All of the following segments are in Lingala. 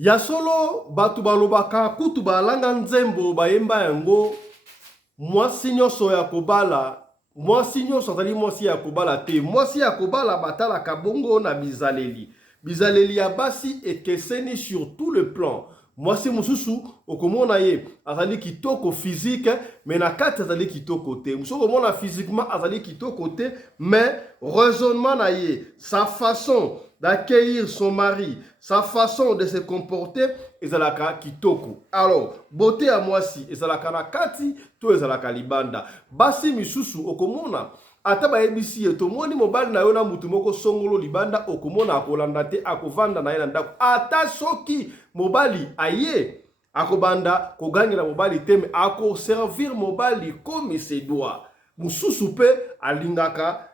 Ya solo batu balobaka kutu balanga nzembo bayemba yango mwasi nyonso ya kobala mwasi nyonso azali mwasi ya kobala te mwasi ya kobala batalaka bongo na bizaleli ya basi ekeseni sur tout le plan mwasi mosusu okomona ye azali kitoko physique mais na kati azali kitoko te mosusu okomona physiquement azali kitoko te mais raisonnement na ye sa façon d'accueillir son mari, sa façon de se comporter, ezalaka kitoko. Alors, beauté à mwasi, ezalaka na kati, to ezalaka libanda. Basi misusu, okomona, ata ba ebisi ye, tomoni mobali na yo na mutu moko songolo libanda, okomona akolanda te, akovanda na ye na ndako. Ata soki mobali aye, akobanda, kogangela mobali te, mais ako servir mobali comme se doit. Mususu pe, alingaka,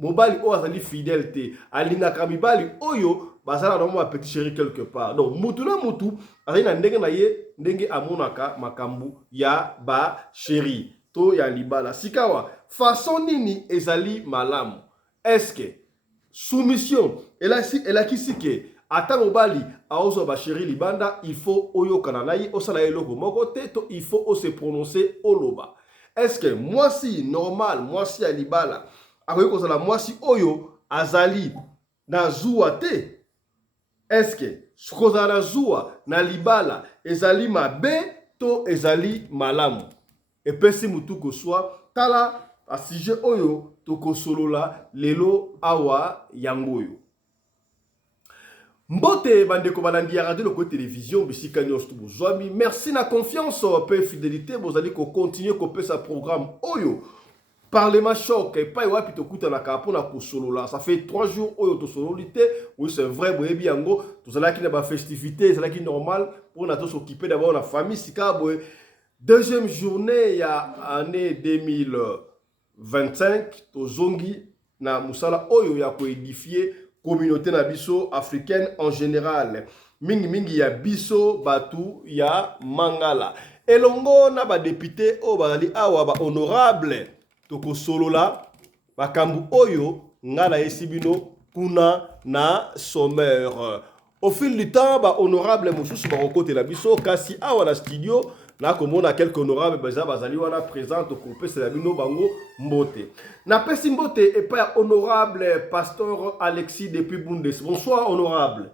mobali o azali fidèle te alingaka mibali oyo bazala na mwa petit chéri quelque part donc mutu na mutu azali na ndenge na ye ndenge amonaka makambu ya ba chéri to ya libala sikawa façon nini ezali malamu est-ce que soumission elakisi ke ata mobali aozwa ba chéri libanda il faut oyokana na ye osala eloko moko te to il faut se prononcer oloba est-ce que mwasi normal mwasi ya libala akoki kozala mwasi oyo azali na zuwa te eske kozala na zuwa na libala ezali mabe to ezali malamu epesi mutu koswa tala a sujet oyo tokosolola lelo awa yango oyo mbote bandeko balandi ya radio loko télévision bisika nyonso tobozwami merci na confiance pe fidélité bozali kocontinue kopesa programme oyo Parlement choc et pas wapi to kuta na kapona ko solola ça fait 3 jours oyo to sololité oui c'est vrai boye biango to zala ki na ba festivité zala ki normal pour na to s'occuper d'abord la famille sika boye deuxième journée ya année 2025 to zongi na musala oyo ya ko édifier communauté na biso africaine en général mingi ya biso batu ya mangala elongo na ba député o bazali awa ba honorable toko solola bakambu oyo ngala esibino kuna na sommaire au fil du temps ba honorable mosusu ba kote la biso kasi awa na studio na komona quelques honorables bazali wana présent ko pesa la bino bango mbote na pesi mbote et pas honorable pasteur Alexis depuis Bundes bonsoir honorable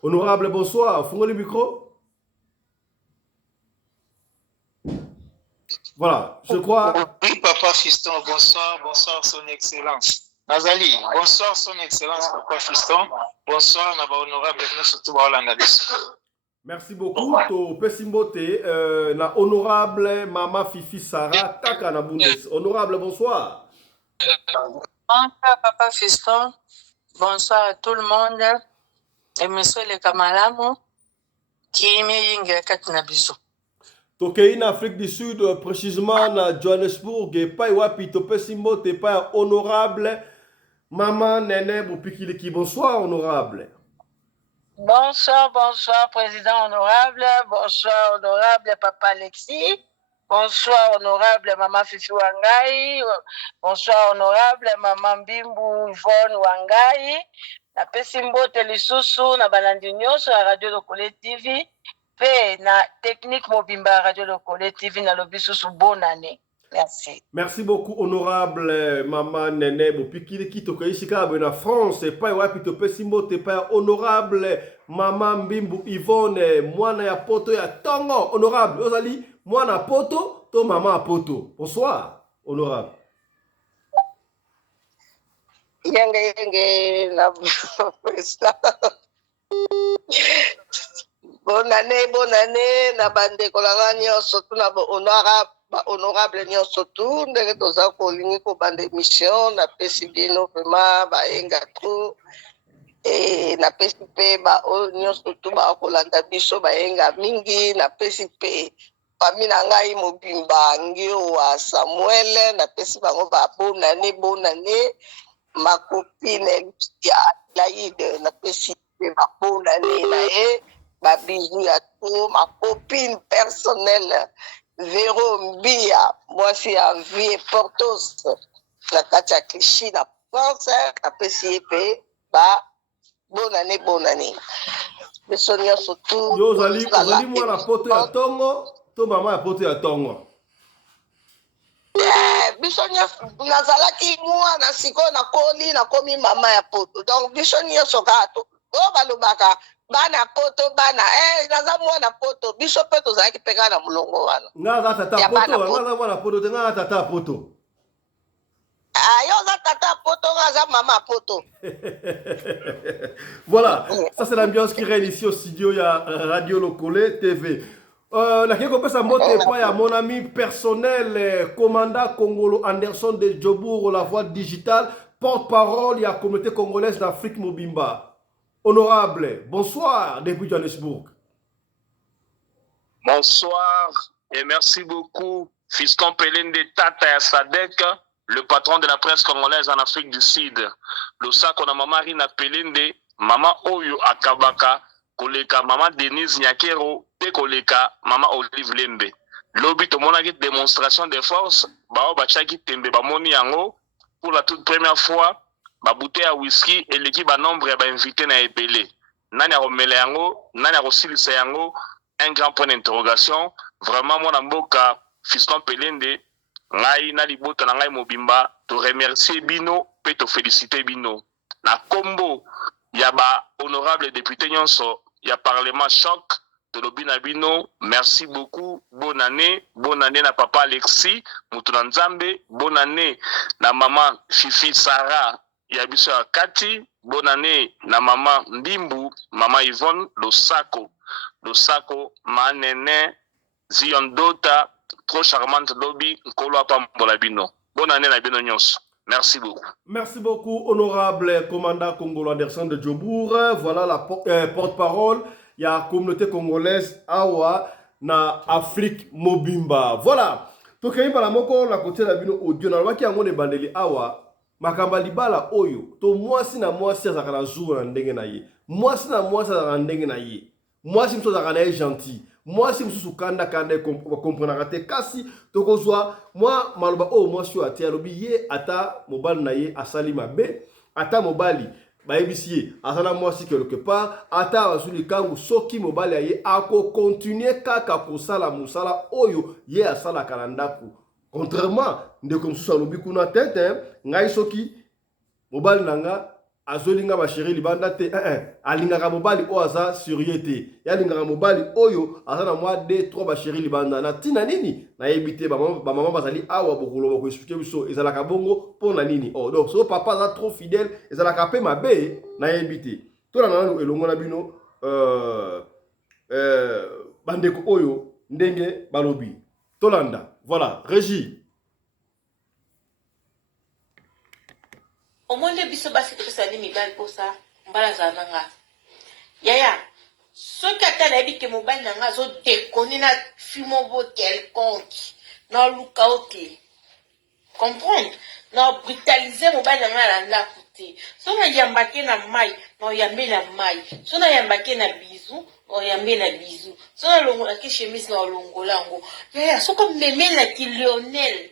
honorable bonsoir fungoli micro. Voilà, je crois. Oui, Papa Fiston, bonsoir, bonsoir, Son Excellence. Nazali, bonsoir, Son Excellence, Papa Fiston. Bonsoir, Naba Honorable, surtout merci beaucoup. To Pesimbote, na honorable Mama Fifi Sarah, Taka na Bundes. Honorable, bonsoir. Bonsoir, Papa Fiston. Bonsoir à tout le monde. Et monsieur le Kamalamo, qui m'est yinga katnabiso. Tokei en Afrique du Sud, précisément à Johannesburg, et pas wapi to Pesimbote, pas honorable Maman Nene Bopikiliki. Bonsoir, honorable. Bonsoir, bonsoir, président honorable. Bonsoir, honorable Papa Alexis. Bonsoir, honorable Maman Fifi Wangai. Bonsoir, honorable Maman Bimbu Yvonne Wangai. Na Pesimbote Lisusu, na balandi nyonso à Radio Lokole TV. Pe na technique mobimba Radio Lokole TV na lobisusu bonne année. Merci. Merci beaucoup, honorable Maman Nene Bopikiliki Tokaishika na France, et pas wapi to Pesimbote, pas honorable Maman Bimbu Yvonne, mwana ya poto ya tongo, honorable, ozali, mwana poto, to maman poto. Bonsoir, honorable. Yenge la bonne année, na bande kolanga nyonso na honorable nyonso tu ndenge toza kolingi ko bande émission na pesi bino vraiment bayenga trop et na pesi pe ba nyonso tu ba kolanda biso bayenga mingi na pesi pe famille na ngai mobimba ngio wa Samuel na pesi bango ba bonne année ma copine ya Laïde na pesi ba bonne année na e ba bisou à tout ma copine personnelle Véro Mbia moi c'est à vie Portos la katia Clichy na force apesi pe bonne année biso nyonso tu yo ozali mwana poto ya tongo to mama ya poto ya tongo biso nyonso nazalaki mwana sikoyo nakomi mama ya poto donc biso nyonso kaka oyo balobaka bana poto bana naza mwana poto biso mpe tozalaki mpe kaka na molongo wana nga za tata poto nga za mwana poto te nga tata poto yo za tata poto nga za mama poto. Voilà, ça c'est l'ambiance qui règne ici au studio, il y a Radio Lokole TV. La Kekopesa Mbote il y a mon ami personnel, commandant Congolo Anderson de Djobour, la voix digitale, porte-parole, il y a la communauté congolaise d'Afrique Mobimba. Honorable, bonsoir depuis Johannesburg. Bonsoir et merci beaucoup, Fiston Pelende Tata ya Sadek, le patron de la presse congolaise en Afrique du Sud. Le sac on a maman Rina Pelende, maman Oyo Akabaka, koleka maman Denise Nyakero, pe koleka maman Olive Lembe. Lobi to mona démonstration de force, bao bachaki tembe ba moni yango pour la toute première fois, ba bouteille à whisky et l'équipe ba nombre ba invité na epelé. Nani a romele yango, nani a rosilisa yango, un grand point d'interrogation. Vraiment mon amboka Fiston Pelende ngai na libota na ngai mobimba to remercier bino pe to féliciter bino na kombo ya ba honorable député nyonso ya parlement choc to lobina bino merci beaucoup bonne année na papa Alexis mutu na nzambe bonne année na maman Fifi Sarah ya biso ya kati bonne année na maman Ndimbu maman Yvonne Losako manene Zion Dota trop charmante lobby nkolo apambola bino. Bonne année na bino nyonso. Merci beaucoup. Merci beaucoup, honorable commandant Congolo Anderson de Djobour. Voilà la porte-parole. Il y a la communauté congolaise Awa na Afrique Mobimba. Voilà. Donc, il y a la côté de la bino audio. Na waki yango ne bandeli Awa. Makamba libala oyo. To mwasi na mwasi azakana jour na ndenge na ye. Mwasi na mwasi azakana ndenge na ye. Mwasi mso azakana ye gentil. Moi si mususu kanda comprendre te kasi tokozwa moi maloba o moi si ati alobi ye ata mobali na ye asali mabe ata mobali bayebisi ye asala moi si quelque part ata bazuli kangu soki mobali ya ye ako continuer kaka kosala musala oyo ye asala kalandaku contrairement ndeko mususu alobi kuna tete ngai soki mobali nanga azolinga ba chéri libanda te alingaka mobali o aza sérieux te ya lingaka mobali oyo aza na mwa 2-3 ba chéri libanda na tina nini na yebite ba maman bazali awa bokolo ko expliquer biso ezalaka bongo pona nini oh donc so papa aza trop fidèle ezalaka pe mabe na yebite to na nanu elongo na bino bandeko oyo ndenge balobi tolanda voilà régie. Omonde biso basi tosali mibali posa mbala za nanga yaya soki ata nayebi ke mobali nanga azodekoni na fimo bo quelconque na luka ote comprendre na brutaliser mobali nanga na ndako te so na yambake na mai na oyambe na mai so na yambake na bizu oyambe na bizu so na longola ki chemise na olongola yango yaya soko memelaki Lionel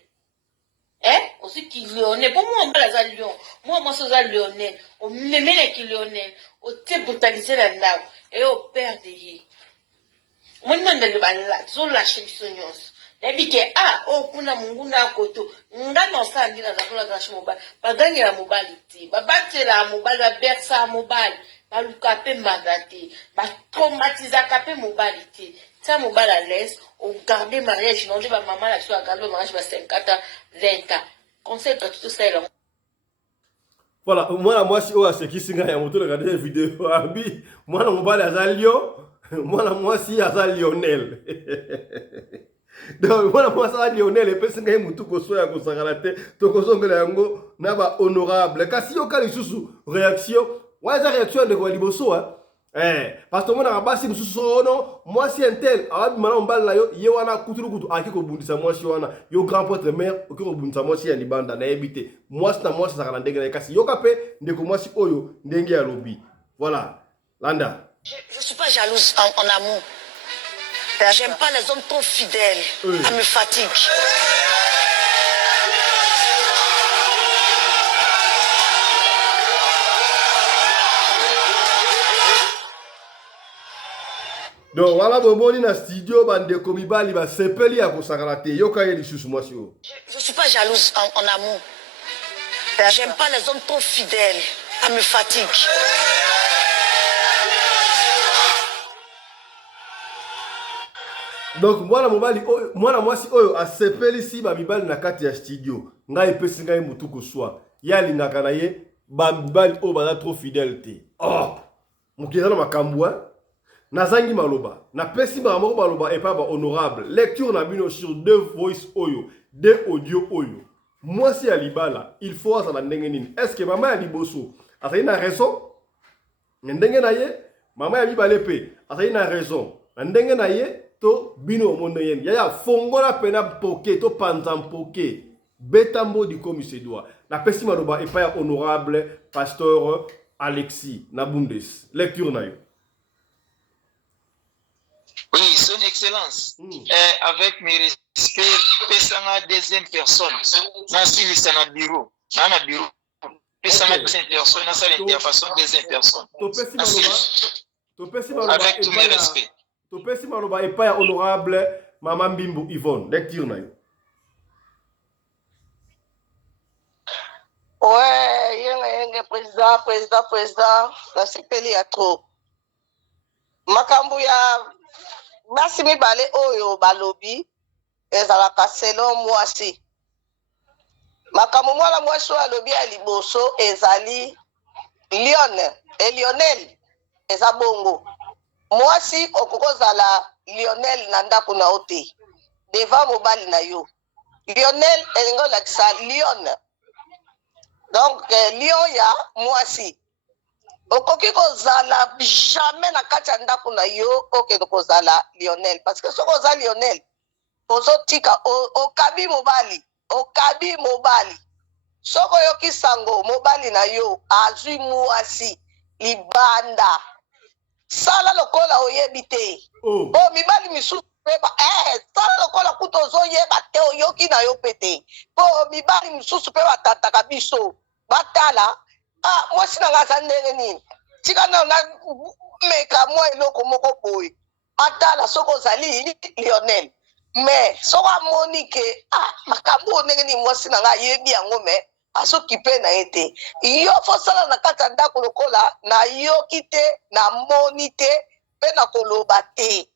aussi qui Lionel pour moi on va la Lyon moi ça za Lionel on me met qui Lionel au te brutaliser la ndao et au père de yi moi non de la zo la chimsonios ebi ke o kuna mungu na koto ngana osandi na zakola za mobile baganye la mobile ti babatela mobile ba bersa mobile ba luka pe mandate ba traumatiser ka pe mobile ti ça mobile à l'aise on garder mariage non de ba maman la soit garder mariage ba 50 ans 20 ans conseil tout ça là. Voilà, moi si oa c'est qui singa ya moto regarder vidéo abi moi na mobile azalio moi si azal Lionel. Donc moi ça Lionel et pesa ngai mutu ko soya ko sakala te to ko songela yango na ba honorable kasi yo kali susu réaction wa za réaction de ko liboso parce que moi na basi mususu ono moi si intel arabi mana mbala yo ye wana kuturu kutu akiko bundisa moi si wana yo grand pote mère okiko bundisa moi si ya libanda na ebite moi na moi ça sakala ndenge na kasi yo kape ndeko moi si oyo ndenge ya lobby voilà landa je suis pas jalouse en amour. J'aime pas les hommes trop fidèles. Ça me fatigue. Donc voilà bomoni na studio bande komibali ba sepeli ya kosakala te yoka ye lisusu mwasi o. Je suis pas jalouse en amour. J'aime pas les hommes trop fidèles. Ça me fatigue. Donc mwana mwasi oyo asepeli si ba mibali na kati ya studio ngai pesi ngai mutu koswa ya lingaka na ye ba mibali oyo baza trop fidèle te. Oh mukeza na makambo nazangi maloba na pesi ba moko maloba et pas ba honorable lecture na bino sur deux voice oyo deux audio oyo mwasi ya libala il faut ça na ndenge nini est-ce que mama ya liboso azali na raison na ndenge na ye mama ya mibale pe azali na raison na ndenge na ye to bino omondo yen yaya fongola pena poke to panza poke betambo di comme se doit na pesi maloba et pas ya honorable pasteur Alexis Nabundes lecture na yo. Oui, son excellence. Avec mes respects, pesanga deuxième personne. Nansi lisana bureau. Nana bureau. Pesanga deuxième personne. Nasa l'interfaçon deuxième personne. Avec tous mes respects. Topesi maloba et pas honorable Maman Bimbo Yvonne. Lecture na yo. Ouais, yenge président. La sepeli ya trop. Makambu ya basi mibale oyo balobi ezalaka selon mwasi. Makambo mwana mwasi oyo alobi ya liboso ezali Lionel eza bongo. Mwasi okokozala Lionel na ndako na ote. Devant mobali na yo. Lionel elingo lakisa Lion. Donc Lion ya mwasi. Okoki kozala jamais na kati ya ndako na yo okende kozala Lionel parce que soko ozala Lionel ozotika okabi mobali soko yoki sango mobali na yo azwi mwasi libanda sala lokola oyebi te mibali misusu peba sala lokola kuto ozoyeba te oyoki na yo pete mibali misusu pe batataka biso batala mwasi na ngaza ndenge nini tika na meka mwa eloko moko boye atala soko ozali Lionel mais soko amoni ke makambo ndenge nini mwasi na nga yebi yango me asokipe na ye te yo fosala na kati ya ndako lokola na yoki te na moni te mpe na koloba te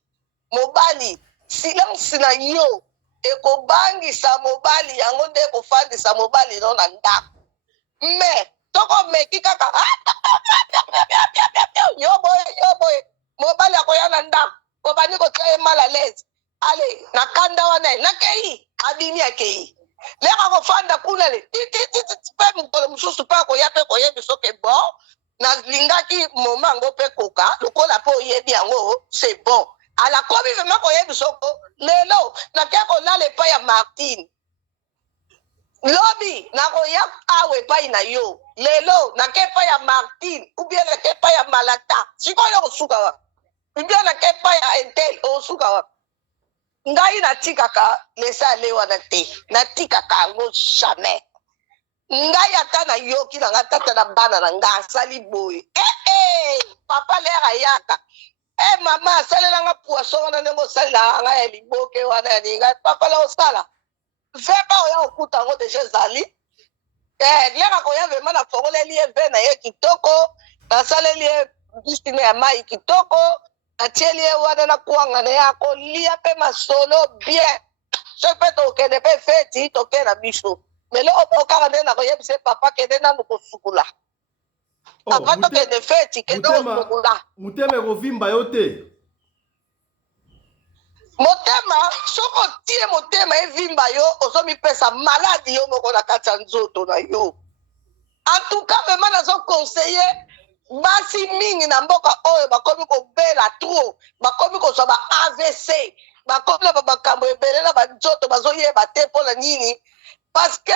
mobali silence na yo ekobangisa mobali yango nde ekofandisa mobali no na ndako mais toko meki kaka yoboye mobali akoya na ndako obani kotia ye mal à l'aise ale na kanda wana nakei abimi akei leka kofanda kuna le pe mokolo mosusu mpe akoya mpe koyebi soki bon nalingaki moma yango mpe koka lokola mpe oyebi yango c'est bon ala komi vraimen koyebi soko lelo nakia kolala epai ya Martine lobi nakoya awa epai na yo lelo nake epai ya Martine ubien nake epai ya Malata sikoyo osuka wa ubien nake epai ya Intel osuka wa ngai natikaka lesa le wana te natikaka yango jamais ngai ata na yoki na nga tata na bana na nga asali boye papa lere ayaka mama asalelanga poisson wana ndenge osalelanga nga ya liboke wana ya ninga papa la osala veka oya okuta yango deja ezali leka koya vema na fongoleli ye ve na ye kitoko nasaleli ye bisine ya mai kitoko natieli ye wana na kuanga na ye akolia mpe masolo bien soki mpe tokende mpe feti tokende na biso mele okaka nde nakoyebisa papa kende nanu kosukula aka tokende feti kende kosukula mutema ekovimba yo te motema soko otie motema evimba yo ozomipesa maladi yo moko na kati ya nzoto na yo en tout cas vraiment nazokonseye basi mingi na mboka oyo bakomi kobela tro bakomi kozwa ba AVC bakomi na bamakambo ebele na banzoto bazoyeba te mpona nini parce que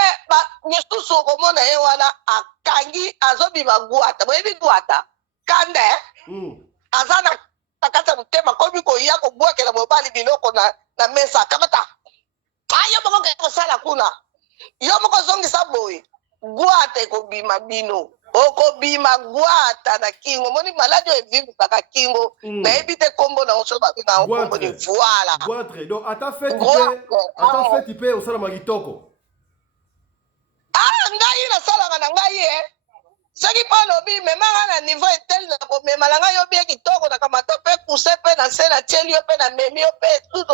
misusu okomona ye wana akangi azobima gwata boyebi gwata kande aza na kati ya motema komi koya kobwakela mobali biloko na mesa akamata yo moko kosala kuna yo moko ozongisa boye gwata ekobima bino okobima gwata na kingo moni maladi evive baka kingo na ebite kombo na oso ba na kombo ni voilà Goitre donc ata fait tu peux au sala magitoko ngai na sala na ngai saki pa lobi memanga na niveau etel na ko memala ngai obi kitoko na kamata pe kuse pe na sela tielio pe na memio pe tout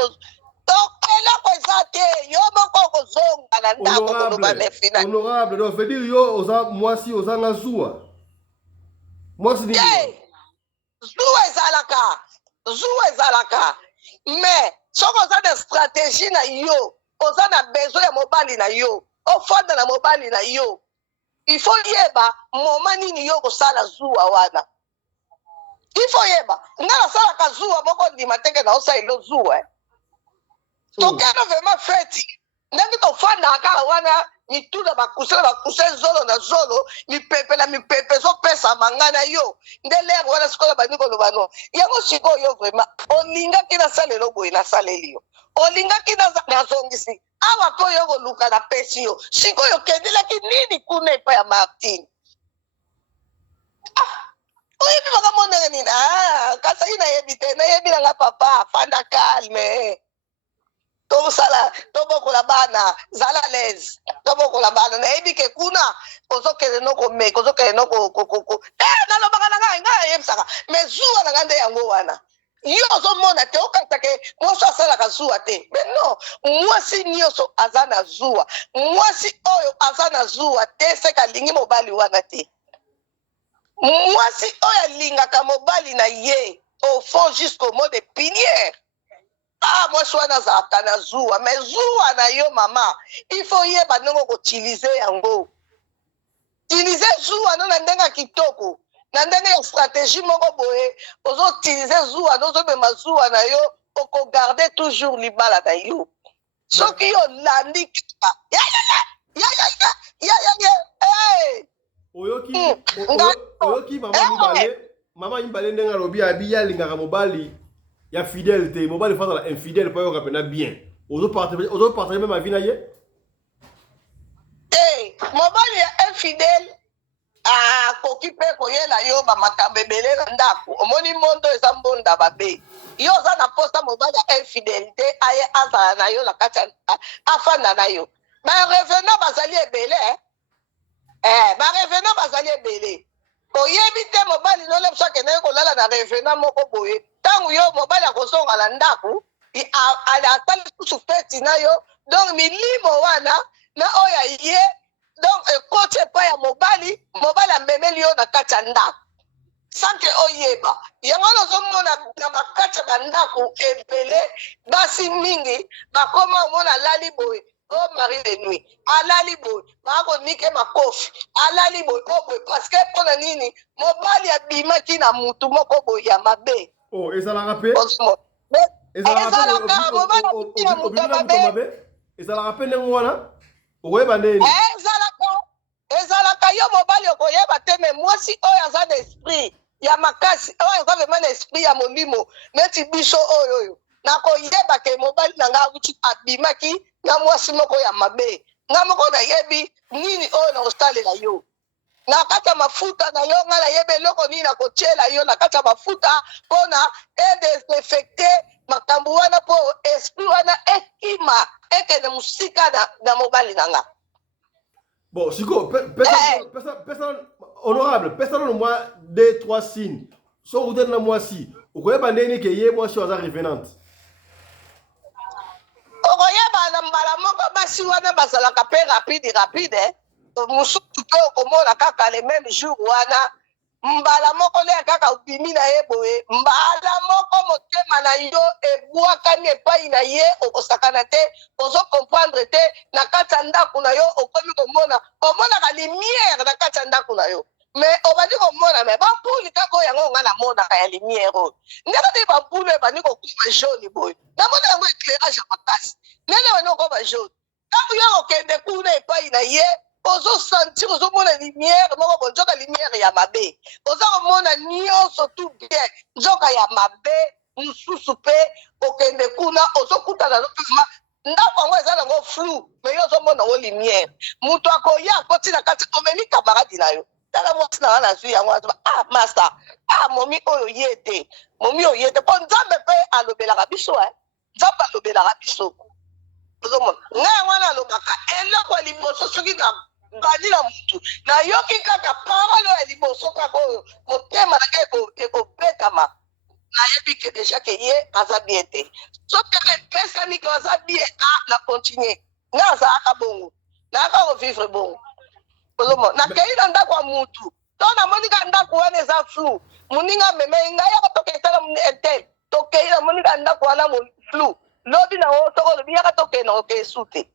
honorable donc veut dire yo oza mwasi oza na zuwa mwasi ni zuwa ezalaka mais soko oza na stratégie na yo oza na besoin ya mobali na yo ofanda na mobali na yo il faut yeba moma nini yo kosala zuwa wana il faut yeba nga nasalaka zuwa moko ndima teke na osalelo zuwa tokeno vraiment feti ndenge tofanda kaka wana mituna bakuse zolo na zolo mipepe na mipepe ezopesa manga na yo nde lere wana sikoyo bandi koloba no yango sikoyo vraiment olingaki nasalelo boye nasaleli yo olingaki nazongisi awa mpo yo koluka na pesi yo sikoyo okendelaki nini kuna epai ya Martine oyebi bakamonaka nini kasi nayebi te nayebi nanga papa fanda calme tosala tobokola bana zala lese tobokola bana nayebi ke kuna ozokende nokomeka ozokende nokokoko nalobaka na ngai ayebisaka mais zuwa na ngai nde yango wana yo ozomona te okatake mwasi asalaka zuwa te mais non mwasi nyonso aza na zuwa mwasi oyo aza na zuwa te seka alingi mobali wana te mwasi oyo alingaka mobali na ye au fond jusqu'au mot de pinière mwasi wana azalaka na zuwa mais zuwa na yo mama il faut yeba ndenge okotilize yango utilize zuwa no na ndenge ya kitoko na ndenge ya stratégie moko boye ozotilize zuwa no ozomema zuwa na yo okogarde toujours libala na yo soki yo landi kaka oyoki mama Imbale ndenge alobi abi alingaka mobali ya fidèle te mobali fazala infidèle po yoka pena bien ozopartage même avi na ye mobali ya infidèle akoki mpe koyela yo bamakambo ebele na ndako omoni mondo eza mbonda babe yo oza na posa mobali ya infidélité aye azala na yo na kati afanda na yo barevenant bazali ebele barevenant bazali ebele oyebi te mobali nolepso akendeki kolala na revenant moko boye ntango yo mobali akosonga na ndako atali kusu feti na yo donc milimo wana na oyo ye donc ekoti epai ya mobali amemeli yo na kati ya ndako sanke oyeba yango nazomona na bakati ya bandako ebele basi mingi bakoma omona alali boye mari de nuit alali boye bakonike makofi alali boye boye parce que mpona nini mobali abimaki na mutu moko boye ya mabe ezalaka mpe ezalaka mobali ya mutu ya mabe ezalaka mpe ndenge wana okoyeba ndeni ezalaka yo mobali okoyeba te me mwasi oyo aza na esprit ya makasi oyo aza vraimen na esprit ya molimo neti biso oyo nakoyeba ke mobali na nga awuti abimaki na mwasi moko ya mabe nga moko nayebi nini oyo nakosalela yo na kati ya mafuta na yo nga nayebi eloko nini nakotiela yo na kati ya mafuta mpona edesinfecte makambo wana mpo esprit wana ekima ekende mosika na mobali na nga bon siko pesa honorable pesa no moi 2-3 signes so utena mwasi okoyeba ndeni ke ye mwasi aza revenante okoyeba na mbala moko basi wana bazalaka mpe rapide mosusu mpe okomona kaka le même jour wana mbala moko lea kaka obimi na ye boye mbala moko motema na yo ebwakani epai na ye okosakana te ozokomprendre te na kati ya ndako na yo okomi omonaka lumière na kati ya ndako na yo mais obandi komona me bampuli kaka oyo yango nga namonaka ya lumière oyo ndenge te bampuli ebandi kokoma jaune boye namona yango éclairage ya makasi ndenge bandi kokoma jaune ntango yo okende kuna epai na ye ozosentir ozomona lumière moko bo nzoka lumière ya mabe oza komona nyonso tout bien nzoka ya mabe mosusu mpe okende kuna ozokutana nopema ndako yango eza nango flou mais yo ozomona yango lumière moto akoya akoti na kati omemi kamaradi na yo tala mwasi na wana zwi yango ah master ah momi oyo yete po nzambe pe alobelaka biso nzambe alobelaka biso ozomona ngai wana alobaka eloko ya liboso soki na bandi na mutu nayoki kaka parole ya liboso kaka oyo motema na ngai ekobetama nayebi ke deja ke ye aza bien te soki epesami ke aza bien na continue ngai azalaka bongo nayaka kovivre bongo ozomona nakei na ndako ya mutu to namoni ka ndako wana eza flou moninga meme ngai yaka toke etala etel tokei namoni ka ndako wana flou lobi na o soko lobi yaka tokei na okei su te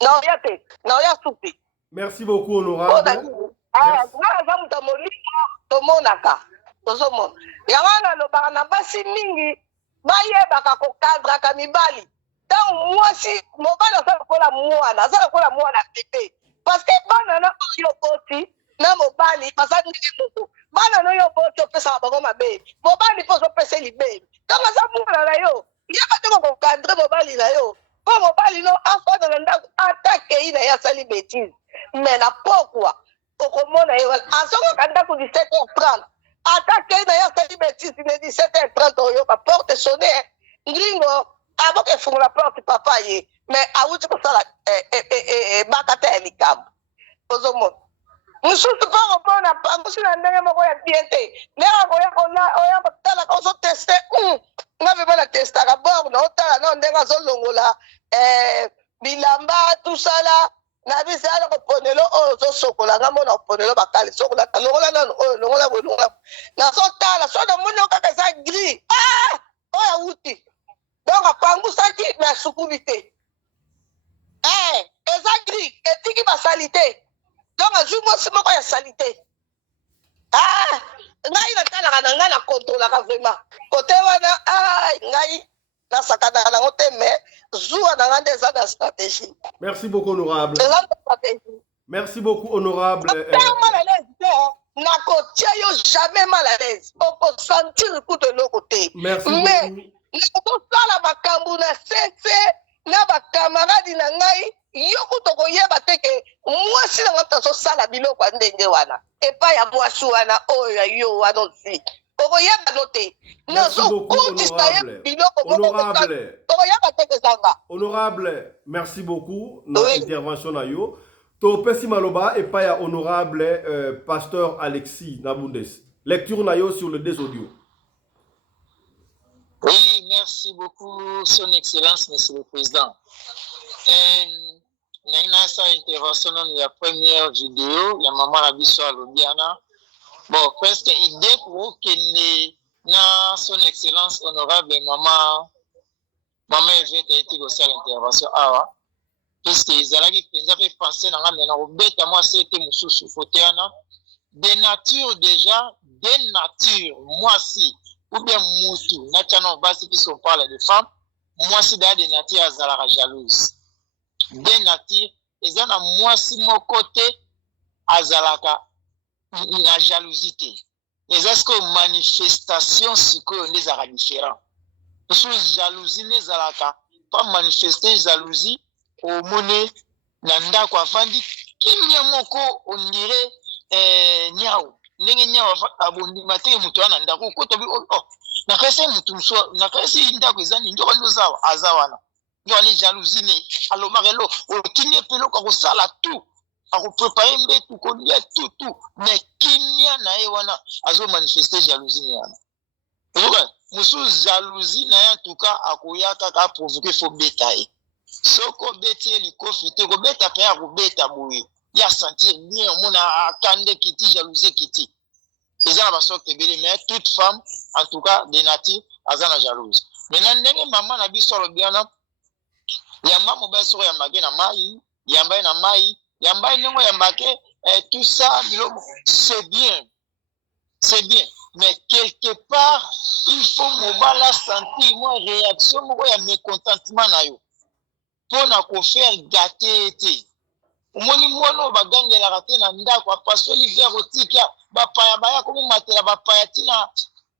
naoya te naoya su te. Merci beaucoup, honorable. Aza mutu ya molimo tomonaka tozomona yango wana alobaka na basi mingi bayebaka kokadraka mibali ntango mwasi mobali aza lokola mwana tete parce que bana na oyo boti na mobali baza ndenge moko bana na oyo boti opesaka bango mabe mobali mpo ozopesa libebi ntango aza mwana na yo yeba te kokokadre mobali na yo mpo mobali no afanda na ndako atakei na ye asali bétise mais na pokwa okomona ye azokoka ndako 17h30 atakei na ye asali bétise ne 17h30 oyoka porte sonne ngringo aboka efungola porte papa ye mais awuti kosala baka te ya likambo ozomona mosusu mpo komona pangosi na ndenge moko ya bien te ndenge oya kotalaka ozoteste nga mpe bana testaka bor na otala nao ndenge azolongola bilamba tusala na biso ala koponelo oyo ozosokola nga mona koponelo bakali sokolaka longola nano oyo longola boye longola nazotala so namoni o kaka eza gris oyo awuti donc apangusaki me asukumi te eza gris etiki basali te donc azwi mwasi moko ya sali te ngai natalaka na ngai nakontrolaka vraiment kote wana ngai nasakanaka nango te mais zuwa na ngai nde eza na stratégie. Merci beaucoup, honorable. eza na stratégie. Merci beaucoup, honorable. Mal à l'aise te nakotia yo jamais mal à l'aise okosentir kutu eloko te mais nakosala makambo na sese na bakamaradi na ngai yo kutu okoyeba te ke mwasi na ngai tazosala biloko ya ndenge wana epai ya mwasi wana oyo ya yo wana ozi okoyeba no te nazokutisa ye biloko okoyeba te kezanga. Honorable, merci beaucoup na intervention na yo topesi maloba epai ya honorable pasteur Alexis Nabundes. Lecture na yo sur le deux audio. Oui, merci beaucoup, Son Excellence, Monsieur le Président. Naina sa intervention dans la première vidéo, la maman a biso à l'Obiana. Bon, presque idée pour que na Son Excellence, honorable maman Evette a été aussi à l'intervention. Puisque ils avaient pensé dans la bête à moi, c'était mon sous-fotéana. Des natures déjà, des natures, moi si. Ou bien moutou, naturellement, puisqu'on parle de femmes, moi si des natures à Zalara jalouse. Des natures, ils ont à moi si mon côté à Zalaka, la jalousie. Mais est-ce que manifestation, si qu'on les a différents? Parce que jalousie, les Zalaka, pas manifester jalousie au monnaie, nanda quoi, vandi, qui n'y a moko, on dirait, niao. Ndenge nyawa abondi mate mutu ana ndako ko tobi nakase mutu mso nakase ndako ezani ndo ndo zawa azawana ndo ni jalousie ne alomarelo otinye pelo ko sala tout ako préparer mbetu ko lia tout mais kimia na ye wana azo manifester jalousie ne yana donc musu jalousie na ya tuka akoyaka ka provoquer fo betaye soko beti likofite ko beta pe akobeta boye ya sentir bien on a attendé kiti jalousie kiti les gens sont bébés mais toute femme en tout cas des natifs azana jalouse maintenant ndenge maman na biso lo bien ya maman ba so ya mage na mai ya mbai na mai ya mbai nengo ya mbake tout ça c'est bien mais quelque part il faut mobala sentir moi réaction mo ya mécontentement na yo pour na ko faire gâter été umoni mwono bagangela kate na ndako apasoli vers otika bapaya baya ko matela bapaya tina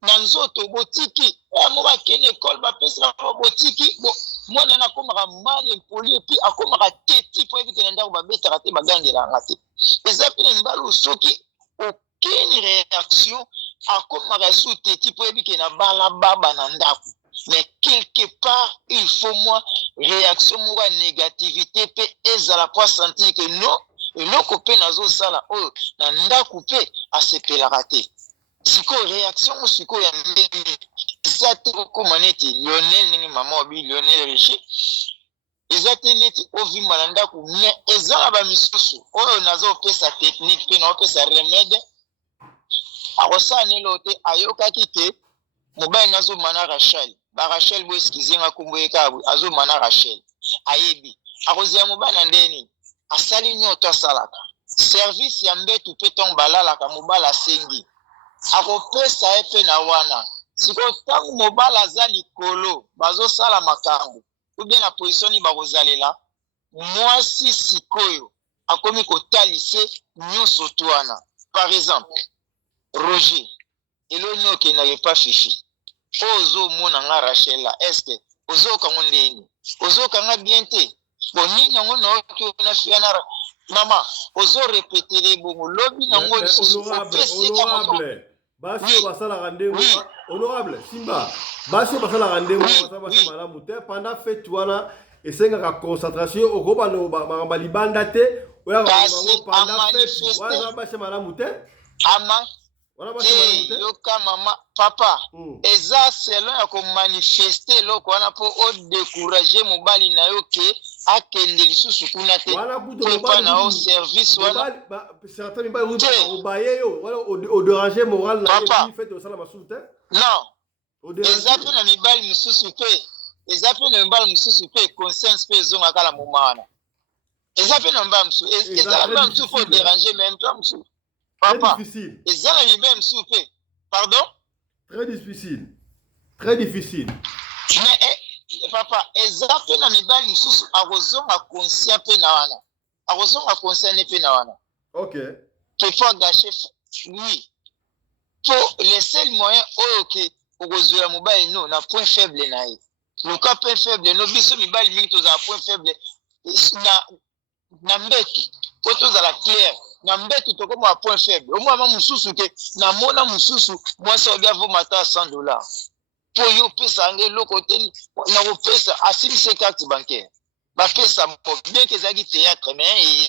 na nzoto botiki mo ba kene école ba pesa ba botiki bo mwana na komaka mal impoli et puis akomaka teti po evike na ndako ba beta kate bagangela ngate eza pene mbalu soki aucune réaction akomaka sous teti po yebi ke na bala baba na ndako. Mais quelque part, il faut moi réaction moi négativité pe ezala po sentir que non, eloko pe nazo sala oyo na ndako pe asepelaka te. Siko réaction siko ya mbeli eza te okoma neti Lionel ndenge mama obi Lionel Richer eza te neti ovimba na ndako mais eza na bamisusu oyo nazopesa technique pe naopesa remède akosanelo te ayokaki te mobali nazomana Rachel ba Rachel bo eskizenga kombo ekabwe azomana Rachel ayebi akozela mobali na ndeni asali nyoto asalaka service ya mbetu pe ton balalaka mobali asengi akopesa epe na wana siko tangu mobali aza likolo bazosala makambo ou bien na position ni bakozalela mwasi sikoyo akomi kotalise nyonso to wana. Par exemple Roger elonyo ke na pas fifi ozo mona nga Rachel la est-ce que ozo kango ndeni ozo kanga bien te boni nango no ko na fiana mama ozo répéter les bongo lobi nango honorable basi basala rendez-vous honorable Simba basi basala rendez-vous basa malamu te pendant fête wana esengaka concentration okoba no ba libanda te oya bango pendant fête wana basi malamu te ama yoka mama papa eza selon ya ko manifester loko wana po o décourager mobali na yo ke akende lisusu kuna te pa na o service wana certains ba obaye yo wala o déranger moral na yo fait au sala masusu te non eza pe na mibali misusu pe eza pe na mibali misusu pe conscience pe zonga kala moma wana eza pe na mibali misusu eza na misusu faut déranger même toi misusu. Papa, difficile. Pardon? Très difficile. Très difficile. Mais papa, exact na mibali misusu akozonga conscient pe na wana. Akozonga conscient pe na wana. OK. Que faut gâcher oui. Pour les seuls moyens OK okozoya mobali no na point faible na ye. Le cas point faible no biso mibali mingi to za point faible na mbetu. Ko to za la clair. Na mbetu to comme un point faible au moins mususu ke na mona mususu moi ça bien vous mata $100 pour yo pesa ngelo côté na ko pesa asimse carte bancaire ba pesa bien que ça qui théâtre mais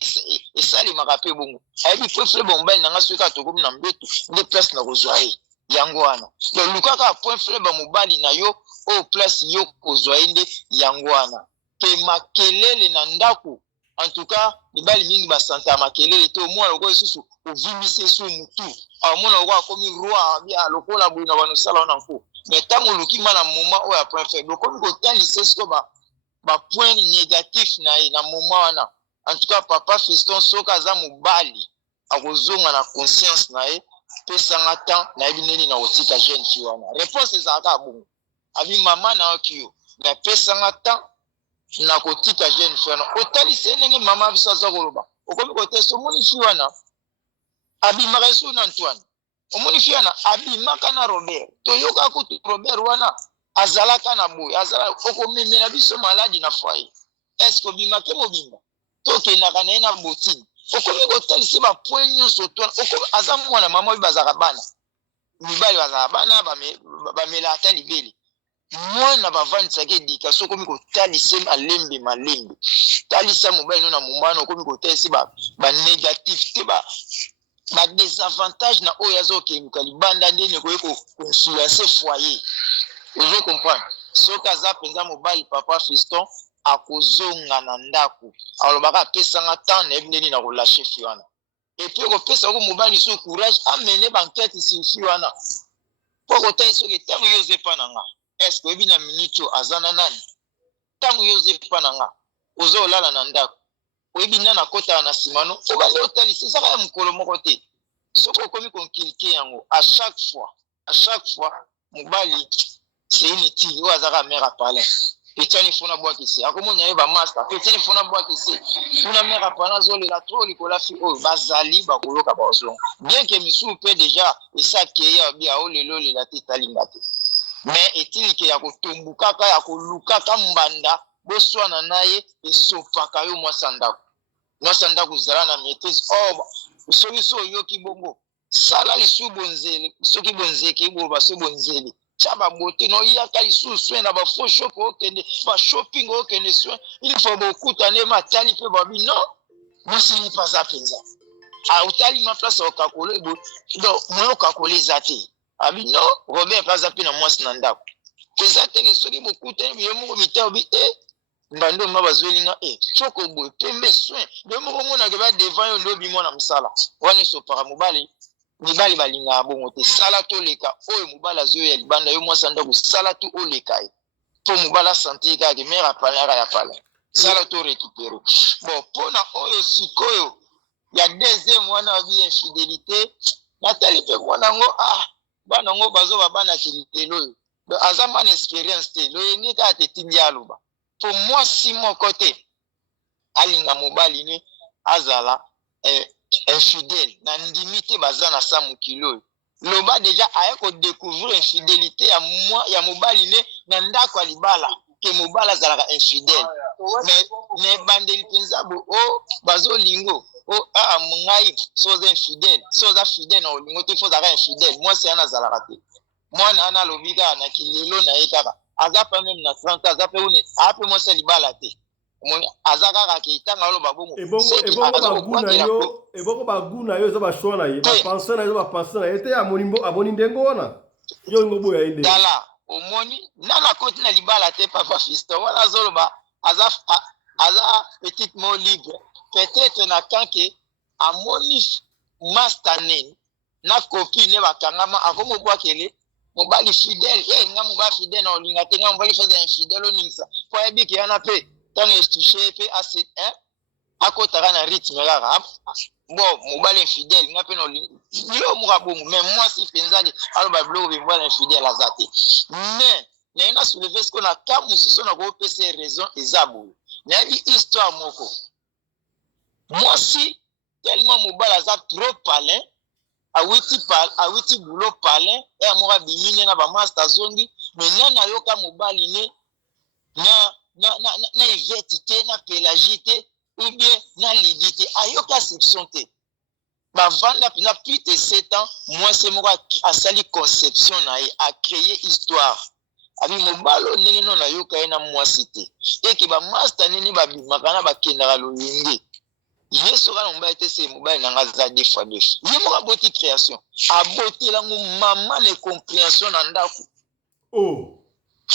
et ça les marape bongo ay bi point faible bon bal na ngasuka to comme na mbetu de place na kozwaye yango wana to lukaka point faible mobali na yo au place yo kozwaye nde yango wana pe makelele na ndako. En tout cas, les balles mingi ba santa makelele to moi loko susu ovimise su mutu a mona kwa komi roi bia lokola buna banu sala na nko mais tango luki mana moment o ya point faible komi ko talise so ba point négatif na moment wana. En tout cas papa fiston soka za mobali akozonga na conscience na ye pesa ngata na ebineni na otika jeune fi wana réponse za ka bongo abi mama na okio mais pesa ngata na kotika jeune fana otalise ndenge mama biso aza koloba okomi kotesa omoni fi wana abimaka so na Antoine omoni fi wana abimaka na Robert toyoka kutu Robert wana azalaka na boye azala okomeme na biso maladi na foyer est-ce que obimake mobimba tokendaka na ye na botini okomi kotalise ba point nyonso twana okomi aza mwana mama oyo bazaka bana mibali bazaka bana bamela ata libeli mwana bavandisaka éducation komi kotalisa malembe talisa mobali no na momano komi kotalisa ba négatif te ba désavantage na oyo azokeluka libanda ndeni koyeko influencer foyer. Ozo comprendre soki aza mpenza mobali papa fiston akozonga na ndako alobaka apesanga temps na yebi ndeni na kolashe fi wana epuis kopesa ko mobali so courage amene bankete si fi wana po kotai soki ntango yo ozepa na nga est-ce que oyebi na minute oyo aza na nani ntango yo ozepa na nga oza olala na ndako oyebi nani akotala na nsima no obandi otalisa ezaka ya mokolo moko te soki okomi konkilike yango à chaque fois mobali c'est inutile oyo azaka mère à parler etiani fona bwakisi akomona ye bamaster etiani fona bwakisi kuna mère à parler azolela tro likola fi oyo bazali bakoloka bazonga bien que misusu mpe déjà esakeya bia olelo olela te talinga te mais etilike ya kotumbukaka ya kolukaka mbanda boswana na ye esopaka yo mwasi ndako zala na maîtrise soki so oyoki bongo sala lisu bonzeli soki bonzeki bo baso bonzeli chaba bote no yaka lisu soin na ba faux shop okende ba shopping okende soin il faut beaucoup tane matali pe babi non moi ce n'est pas ça penza a utali ma place au kakolo ebo donc moi au kakolo zati abi non Robert pas ça pe na moi sinanda penza te soki beaucoup tane yemo mita obi mbando maba zwelinga choko boy pembe soin de mo mona ke ba devant yo ndo bi mona msala wana so para mobali mibali balinga bongo te sala to leka oyo mobala zo ya libanda yo mwasa ndako sala to oleka po mobala santé ka ke mera palera ya pala sala to récupérer bon pona oyo sikoyo ya deuxième wana bi infidélité natali pe mwana ngo bana ngo bazo babana kilitelo yo azama na expérience te lo yengi ka te tindialo ba pour moi si mon côté alinga mobali ne azala infidèle na ndimité bazana sa mukilo loba déjà aye ko découvrir infidélité ya mobali ne na ndako libala ke mobala zalaka infidèle mais bandeli penza bo bazo lingo mungai soza infidèle soza fidèle na lingo te faut zalaka infidèle moi c'est ana zalaka te moi na ana lobika na kilelo na ekaka azapa même na 30 azapa une ape moi c'est libala te azaka ke itanga lo babongo ebongo baguna yo za bashwana ye ba penser na yo ba penser na ete amoni ndengo wana yo ngobo ya inde dala omoni nana koti na libala te papa fisto wana zoloba aza petite mot libre peut-être na kanke amoni mastanen na copine bakangama akomo bwakele mobali fidèle nga mobali fidèle na olinga te nga mobali faisait infidèle oningsa po ebiki yana pe tant est pe assez akotaka na rythme kaka bon mobali infidèle nga pe na olinga yo muka bongo mais moi si penzali aloba bloko bimobali infidèle azate mais na soulever ce qu'on a ka mususu na ko pesa raison eza boye na bi histoire moko moi si tellement mobali aza trop palin awiti bulo palin amoka bimine na bamaster zongi mais nana yoka mobali ne na ivete na pélagité ou bien na lidité ayoka soupçon te bavanda pina plus de 7 ans moi c'est moko asali conception na ye a créer histoire abi mobalo ndenge no na yoka ye na mwasi te eke bamaster nini babimaka na bakendaka loyenge yeso kana mobali te se mobali nanga za des fois ye moka boti création abotelango mama ne compréhension na ndako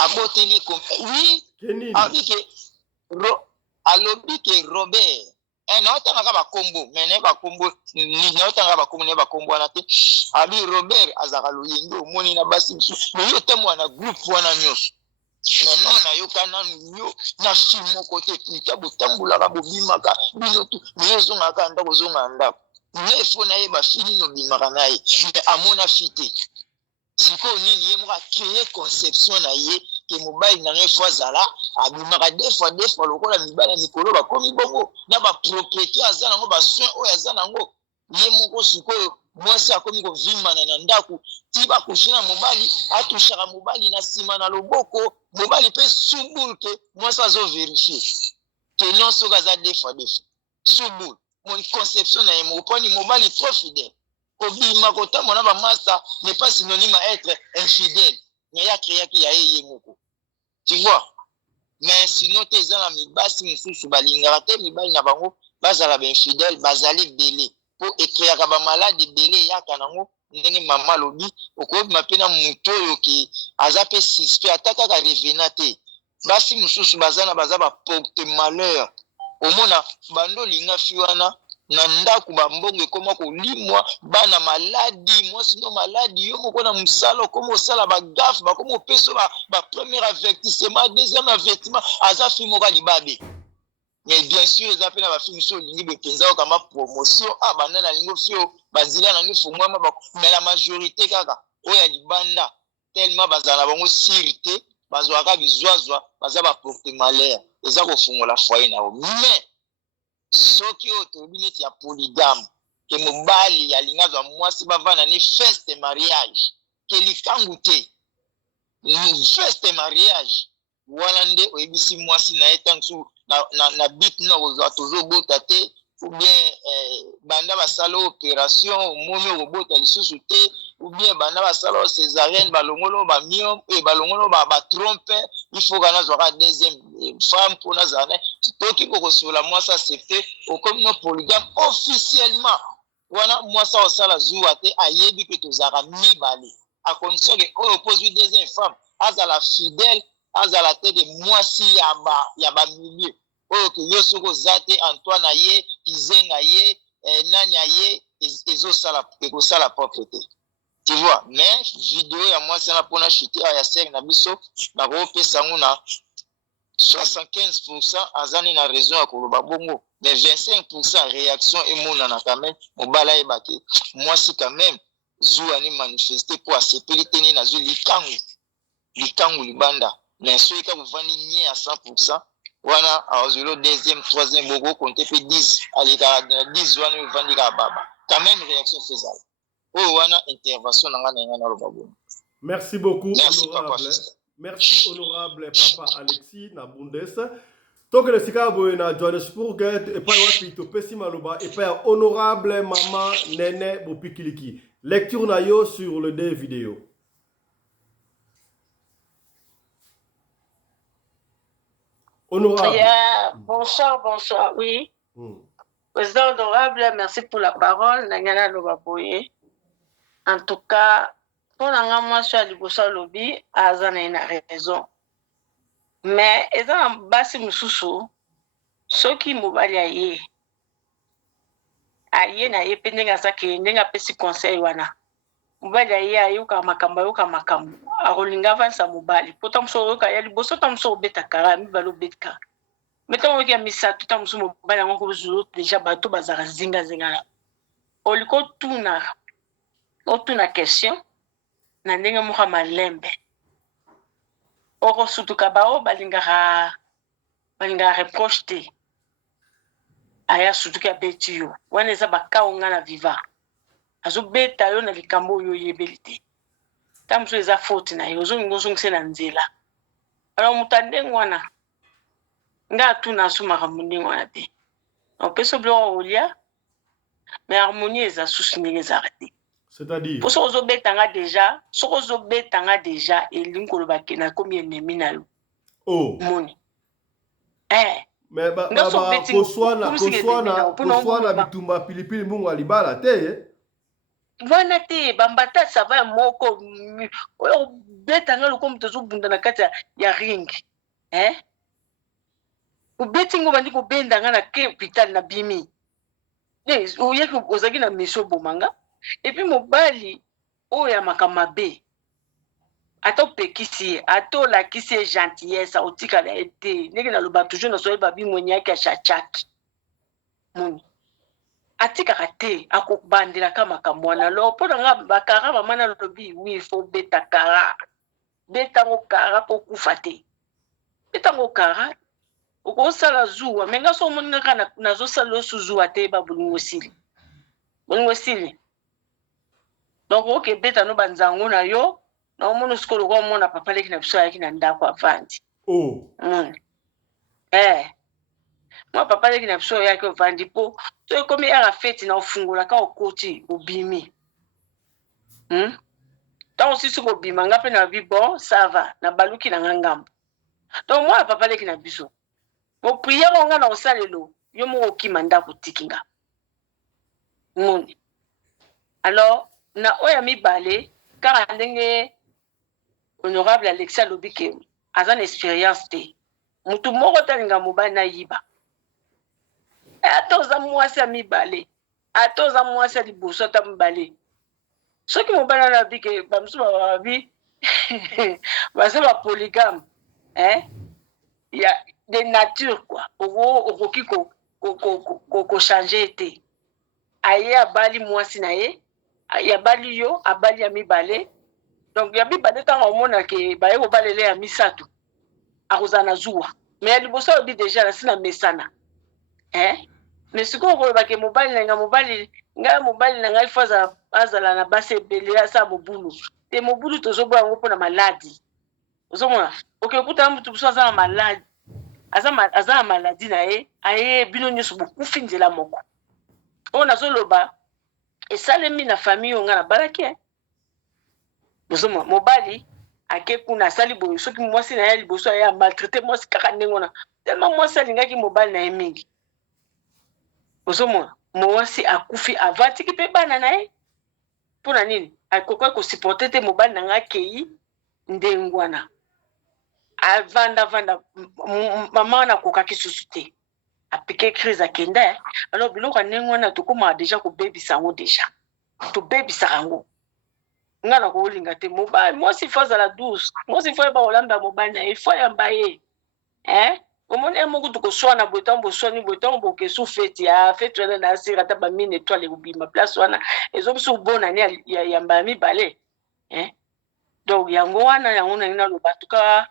aboteli oui abike alobi ke Robert naotanga bakombo mais ne bakombo naotanga bakombo ne bakombo wana te abi Robert azaka loyenge omoni na basi mais yo te mwana groupe wana nyonso non na yoka nanu yo na film moko te pita botambulaka bobimaka bino tu ezongaka ndako ozonga ndako ne fo na ye bafini nobimaka na ye amona fite sikoyo nini ye moko acreye conception na ye ke mobali na ye fo azala abimaka deux fois lokola mibali ya mikolo bakomi bongo na bapropriété aza nango basoin oyo aza nango ye moko sikoyo mwasi akomi kovimbana na ndako ti bakushe na mobali atushaka mobali na nsima na loboko mobali mpe subul ke mwasi azoverifie ke nyonso oyo aza deux fois subul mon conception na ye moko mponi mobali trop fidèle kobima kotambola na bamasa n'est pas synonyme à être infidèle mais ya créaki ya ye moko tu vois mais sinon te eza na mibasi mosusu balingaka te mibali na bango bazala bainfidèle bazali ebele po ekreaka bamalade ebele eyaka nango ndenge mama lobi okobima mpe na moto oyo ke aza mpe suspect ata kaka revena te basi mosusu baza baporte malheur omona bando olinga fi wana na ndako bambongo ekoma kolimwa bana maladi mwasi no maladi yo moko na mosala okoma osala bagafe bakoma opesa bapremier avertissement deuxième avertissement aza fi moko alibabe mais bien sûr eza mpe na bafilme so olingi bepenza okamba promotion banda na lingo fio banzela nango fungwama mais la majorité kaka oyo ya libanda tellement bazala na bango siri te bazwaka bizwazwa baza baporte malheur eza kofungola foyer na yo mais soki oyo toyebi neti ya polygame ke mobali alinga azwa mwasi bavanda ni feste mariage ke likangu te feste mariage wana nde oyebisi mwasi na ye ntango su na bit na kozwa tozobota te ou bien banda basala opération omoni robota lisusu te ou bien banda basala césarienne balongolo ba mio et balongolo ba trompe il faut qu'on a deuxième femme pour nazana toki ko sola moi ça c'est fait au comme no polygame officiellement wana moi ça osala zuwa te ayebi que tozara mibale à condition que on oppose une deuxième femme azala fidèle azala te de moi si ya ba milieu oyo ke yo soko zate Antoine aye Kizenga ye nanya ye ezosala ekosala propre te. Tu vois, mais vidéo ya moi c'est la pona chute ya sek na biso na ko pesa nguna 75% azani na raison ya koloba bongo mais 25% réaction emonana quand même mobala ebaki moi si quand même zuwa ni manifester pour asepeli teni na zu likangu libanda mais ceux qui vous vandi nie à 100% wana azolo deuxième troisième bogo compter fait 10 alika 10 wana vous vandi ka baba quand même réaction faisable oh wana intervention na ngana na loba. Merci beaucoup. Merci honorable. papa. Merci honorable papa Alexis na Bundes. Donc le sikabo na Johannesburg et pas wapi to pesi maloba et pas honorable maman Nene Bopikiliki. Lecture na yo sur le deux vidéo. Honorable. Bonsoir, oui. Président honorable, merci pour la parole. Nangana Lobaboye. En tout cas, pour moi, je suis à lobby, Azana a raison. Mais, étant en bas, Moussoussou, ceux qui m'ont balayé, aye na ye pendenga saki ndenga pesi conseil wana. Mobali aye ayuka makambo. Arolinga vansa mobali. Potom so yoka yali boso tam so beta kara mi balo betka. Mettons qu'il y a mis ça tout en dessous, déjà bateau bazar zinga. Oliko tuna question, na ndenga muka malembe. Oko sutu kabao balinga reproche te. Aya sutu ka beti yo. Wane za baka onga na viva. Azo beta yo na likambo yo yebelite. Tamso eza faute na yo zo ngose na nzela. Alors mutande ngwana. Nga tuna suma harmonie wana te. On peut se bloquer au lia, mais harmonie eza sous arrêté. C'est-à-dire pour so betanga déjà, so betanga déjà et linkolo bakena comme ennemi na yo. Oh. Moni. Mais koswana bitumba pilipili mungu alibala te. Wana te bambata ça va moko oyo betanga lo comme tozo bunda na kati ya ring. Ubetingo bandi ko benda ngana ke hôpital na bimi. Yes, oye ko ozaki na mission bomanga. Et puis mobali oya makamabe. Ato pekisi, ato la kisi gentillesse, otika la été. Neke na loba toujours na soye babi mwenye ka chachaki. Moni. Atika kate ako bandira kama kamwana lo pona nga bakara bamana lobi oui il faut beta kara. Beta ngo kara po kufate. Beta ngo kara Oko sala zuwa, menga so mona kana nazo sala zuwa te ba bulungo sili. Donc ok beta no banzango na yo, na omono skolo ko mona papa leki na biso yaki na ndako avandi. Oh. Moi papa leki na biso yaki avandi po to komi era fete na ofungola ka okoti obimi. Ta aussi ko bima ngape na bi bon, ça va, na baluki na ngambo. Donc moi papa leki na biso Mo prière on na osalelo yo mo okimanda kutikinga. Moni. Alors na oya mibale car ndenge honorable Alexia Lobike azan expérience te. Mutu moko talinga mobali na yiba. Atoza mwasi ya mibale. Atoza mwasi ya liboso ta mibale. Soki mobali na bike bamsu ba bi basa ba polygame. Il y a de nature quoi okoki ko changer te aye abali mwasi na ye ya bali yo abali ya mibale donc ya mibale tanga omona ke baye ko balele ya misato akozana zuwa mais liboso obi déjà na sina mesana mais siko ko ba ke mobali na mobali na ngai faza azala na base bele asa mobulu te mobulu tozo bwa ngo pona maladi ozomona okay kuta mtu buso azala maladi aza maladie na ye aye bino nyonso bokufi nzela moko oyo nazoloba esalemi na famille oyo nga nabalaki bozoma mobali ake kuna asali boye soki mwasi na ye liboso aye amaltraite mwasi kaka ndenge wana tellement mwasi alingaki mobali na ye mingi bozomona mwasi akufi avatiki mpe bana na ye mpona nini akokoki kosupporte te mobali na nga akei ndenge wana avanda mama wana akokaki susu te apike crise akenda alors biloko ya ndenge wana tokomaka deja kobebisa yango deja tobebisaka yango nga na kolinga te mobali mwasi fo azala douce mwasi fo yeba kolamba mobali na ye fo yamba ye omoni ye moko tokoswana boye ntango boswani boye ntango bokesu feti ya feti wana na asiri ata bamine etoile kobima place wana ezobiso obonani ya yamba ya mibale donc yango wana yango nangi naloba tuka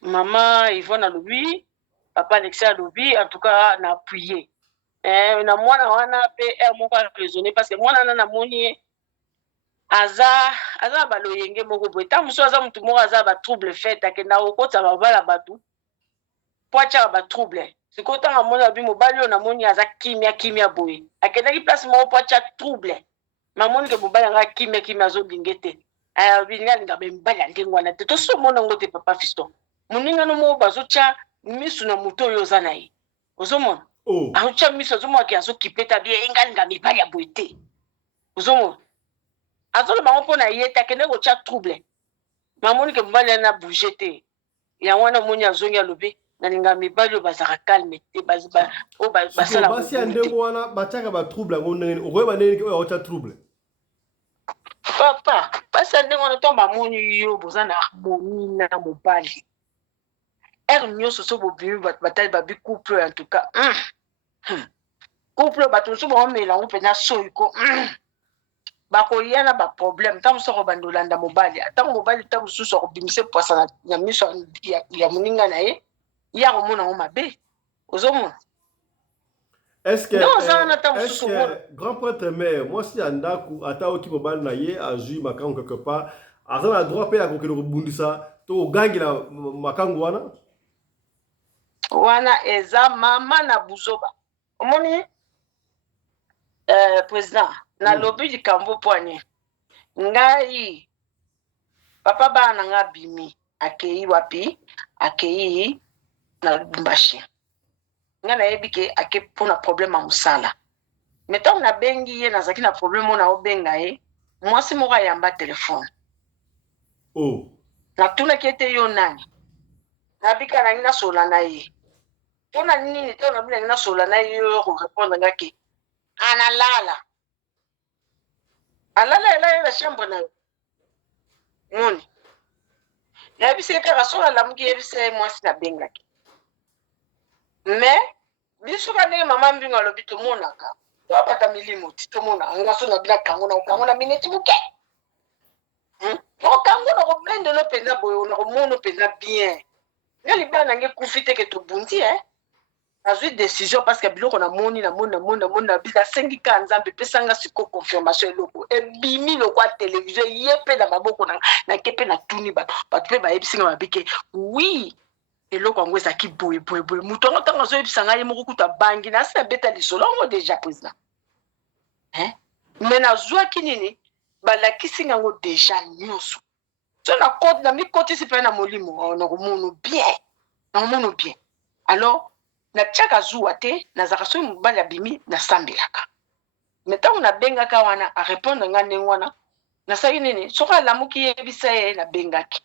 mama Yvonne alobi papa Alexis alobi en tout cas na appuyer na mwana wana pe moko a raisonner parce que mwana wana namoni ye aza baloyenge moko boye ntango mosusu aza motu moko aza batrouble fete akenda kokotisa babala bato po atiaka batrouble sikoyo ntango amoni abi mobali oyo namoni aza kimia boye akendaki place moko po atia trouble mamoni ke mobali yanga kimia azolinge te bininga alinga mibali ya ndenge wana te tosi omona yango te papa Fiston moningano moko bazotya misu na moto oyo oza na ye ozomona azotya misu azomona ke azokipe ta bie enga alinga mibali ya boye te ozomona azoloba ngo mpo na ye te akende kotya trouble mamoni ke mobali yana bouge te yango wana omoni azongi alobi nalinga mibali oyo bazalaka calme te basala basi ya ndenge wana batiaka batrouble yango ndenge okoyeba ndenge oyo akotya trouble papa basi ya ndenge wana ntango bamoni yo boza na harmonie na mobali ere nyonso so bobimi bato batali babi couple oyo en tout cas couple oyo bato mosusu baomela yango mpenza soyiko bakoya na baproblème ntango mosusu akobanda olanda mobali ntango mobali ntango mosusu akobimisa poasa na miso ya moninga na ye ye akomona yango mabe ozomona Est-ce que grand prêtre mère mwasi ya ndako ata oki mobali na ye azwi makango quelque part aza na droit mpe ya kokende kobundisa to kogangela makango wana eza mama na buzoba omoni président nalobi likambo poanye ngai papa bana na nga bimi akei wapi akei na Lubumbashi nga nayebi ke ake mpona problème ya mosala me ntango nabengi ye nazalaki na problème oyo naobenga ye mwasi moko ayamba telefone natunaki ete yo nani nabika nangi nasola na ye mpona nini ntango nabi nangi nasola na ye yo korépondre nga ke alala ela na chambre na yo moni nayebisi ye kaka soki alamuki yebisa ye mwasi nabengaki mais biso ka ndenge mama mbingo alobi tomonaka toapata milimo ti tomona nga so na bina kango na miniti moke okango na koblendelo mpenza boye na komona mpenza bien nga libala nange kufi teke tobundi nazwi décision parce que biloko namoni nasengi ka nzambe epesanga siko confirmation eloko ebimi lokwa télévision ye mpe na maboko nake mpe natuni bato mpe bayebisinga babike oui eloko yango ezalaki boye moto yango ntango azoyebisa ngai ye moko kutu abangi nasi abeta lisolo yango deja président me nazwaki nini balakisi yango deja nyonso so na mikotisi mpe na molimo nakomona bien alors natiaka zuwa te nazalaka soki mobali abimi nasambelaka me ntango nabengaka wana arépondre nga ndenge wana nasali nini soki alamuki yebisa ye nabengaki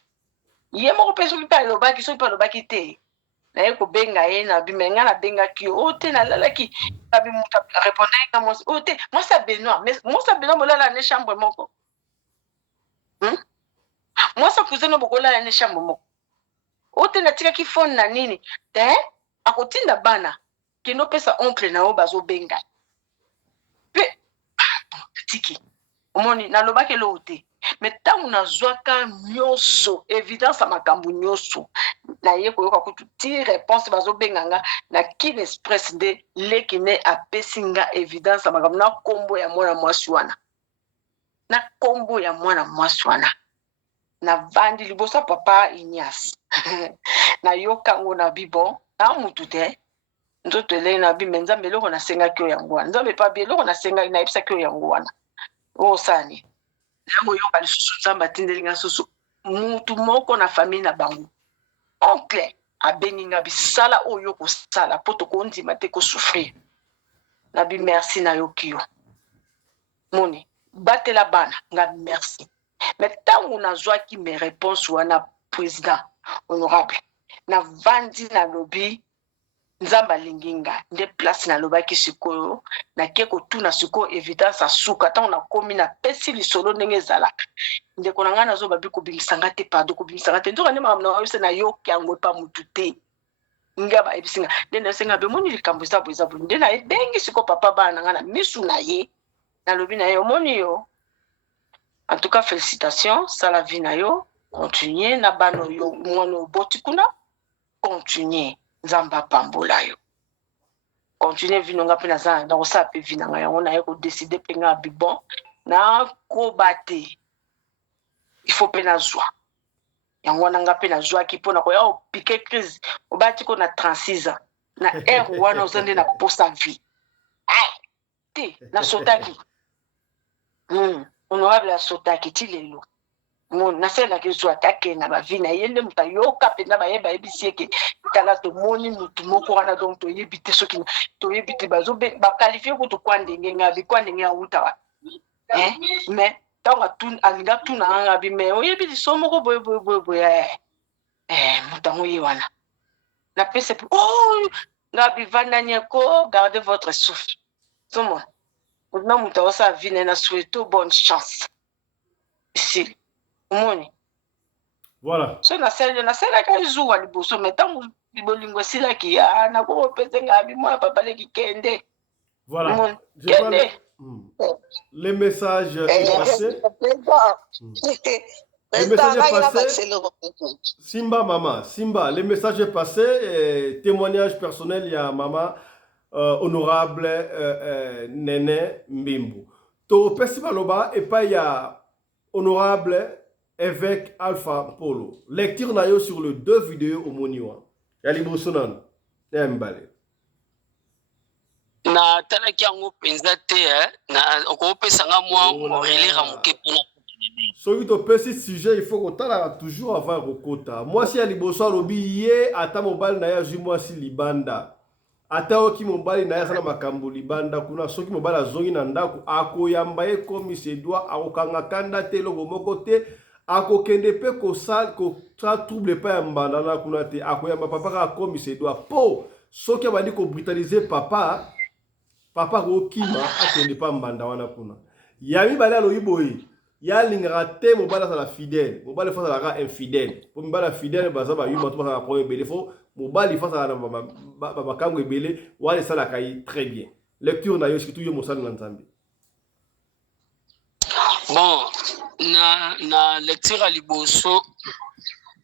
ye moko mpe soki mpe alobaki te naye kobenga ye nabime nga nabengaki o te nalalaki abi moto arépondre nga mwasi o te mwasi ya benoir bolala ne chambre moko mwasi ya cousin bokolala ne chambre moko o te natikaki phone na nini te akotinda bana kendo pesa oncle na yo bazobenga mpe tiki omoni nalobaki eloko te me ntango nazwaka nyonso évidence ya makambo nyonso naye koyoka kutu ti réponse bazobenga nga na Kin Express nde leki ne apesi nga évidence ya makambo na nkombo ya mwana mwasi wana na vandi liboso papa Ignace na yoka ngo na bibo na mutu te nzoto ele na bi nzambe eloko na senga kyo yango wana nzambe pa bi eloko na senga na yebisa kyo yango wana o sani yango yo bali susu nzambe atindelinga susu mutu moko na famille na bango oncle abeninga bisala oyo kosala po tokondima te kosouffrir na bi merci na yo kyo moni batela bana nga merci mais tango nazwaki mes réponses wana président honorable na vandi na lobi nzamba linginga nde place na lobaki sikoyo na ke kotuna sikoyo évidence asuka tango na komi na pesi lisolo ndenge ezalaka ndeko na nga nazoba bi kobimisanga te pardon kobimisanga te nzoka nde makambo na oyebisa na yoki yango epa mutu te nga bayebisinga nde nasenga bemoni likambo eza boeza boye nde nayebengi sikoyo papa bana na nga na misu na ye nalobi na ye omoni yo en tout cas félicitations sala vie na yo continuer na bano yo mwana oboti kuna continuer nzamba pambola yo continuer vino nga pe na za na kosala pe vina nga yango na ye ko décider pe nga bibon na ko bate il faut pe na zwa yango na nga pe na zwa ki pona ko ya o piquer crise o bati ko na 36 ans na air wana ozande na posta vie te na sotaki honorable la sotaki ti lelo mon nasela ke zwa take na ba vina yende mutayoka pe na ba yeba yebisi eke tala to moni mutu moko wana donc to yebite soki to yebite bazo ba qualifier ko to kwandenge nga bi kwandenge ya uta mais tanga tun alinga tuna nga bi me oyebi lisomo ko boy mutango yi wana na pese oh nga bi vanda nyeko gardez votre souffle somo na muta wasa vina na souhaito bonne chance ici moni voilà so na sela ka zuwa liboso metango bolingo sila ki ya na ko pese nga bi moi papa le kende voilà le message est passé le message est passé Simba maman Simba le message est passé témoignage personnel ya maman honorable Nene Mbimbu to pesi baloba et pas ya honorable évêque Alpha Polo lecture na yo sur les 2 vidéos au moniwa ya liboso nanu mbale na talaki yango penza te na okopesa nga mwa relire moke pona soki topesi sujet il faut kotala toujours avant kokota mwasi ya liboso alobi ye ata mobali na ye azwi mwasi libanda ata oki mobali na ye aza na makambo libanda kuna soki mobali azongi na ndako akoyamba ye komi se doit akokanga kanda te eloko moko te akokende mpe kosala trouble epai ya mbanda na kuna te akoyamba papa kaka komi se doit po soki abandi kobrutalize papa akokima akende pa mbanda wana kuna ya mibale aloyi boye yalingaka te mobali azala fidèle mobali fo azalaka infidèle po mibali ya fidèle baza bayuma to bazala problème ebele fo mobali fo azala na makambo ebele wana esalaka ye très bien lecture na yo surtout yo mosali na nzambe bon na lecture à liboso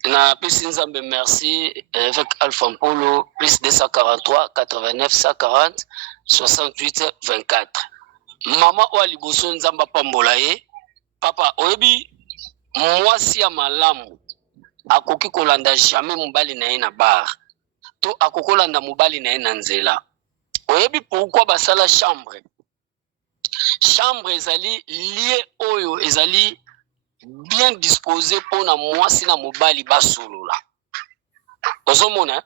na pesi nzambe merci avec Alpha Polo plus 243 89 140 68 24 mama o liboso nzamba pambola ye papa oyebi mwasi ya malamu akoki kolanda jamais mobali na ye na bar to akokolanda mobali na ye na nzela oyebi pourquoi basala chambre ezali lié oyo ezali bien disposé pona mwasi na mobali basolola ozomona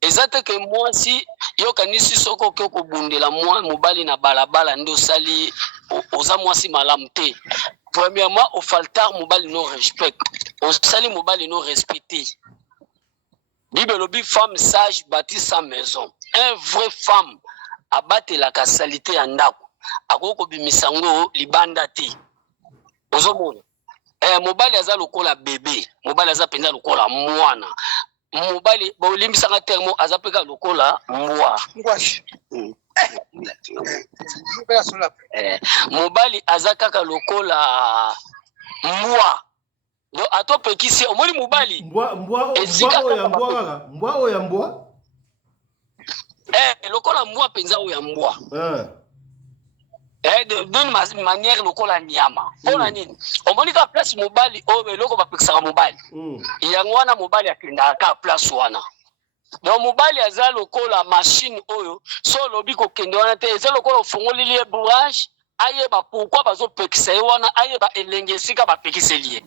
eza te ke mwasi yokanisi soko ke kobundela mobali na balabala nde osali oza mwasi malamu te premièrement ofaltar mobali no respect osali mobali no respecté bible lobi femme sage bâtit sa maison un vrai femme abatelaka salite ya ndako akoki kobimisa ngo libanda te ozomona mobali aza lokola bebe mobali aza penza lokola mwana mobali bolimbisanga termo aza peka lokola mbwa mobali aza kaka lokola mbwa do atopekisi omoni mobali mbwa oya mbwa lokola mbwa penza oya mbwa d'une manière lokola nyama mpona nini omoni ka place mobali oyo eloko bapekisaka mobali yango wana mobali akendaka place wana donc mobali aza lokola machine oyo so olobi kokende wana te eza lokola ofungoleli ye branche ayeba pourquoi bazopekisa ye wana ayeba elenge esika bapekiseli ye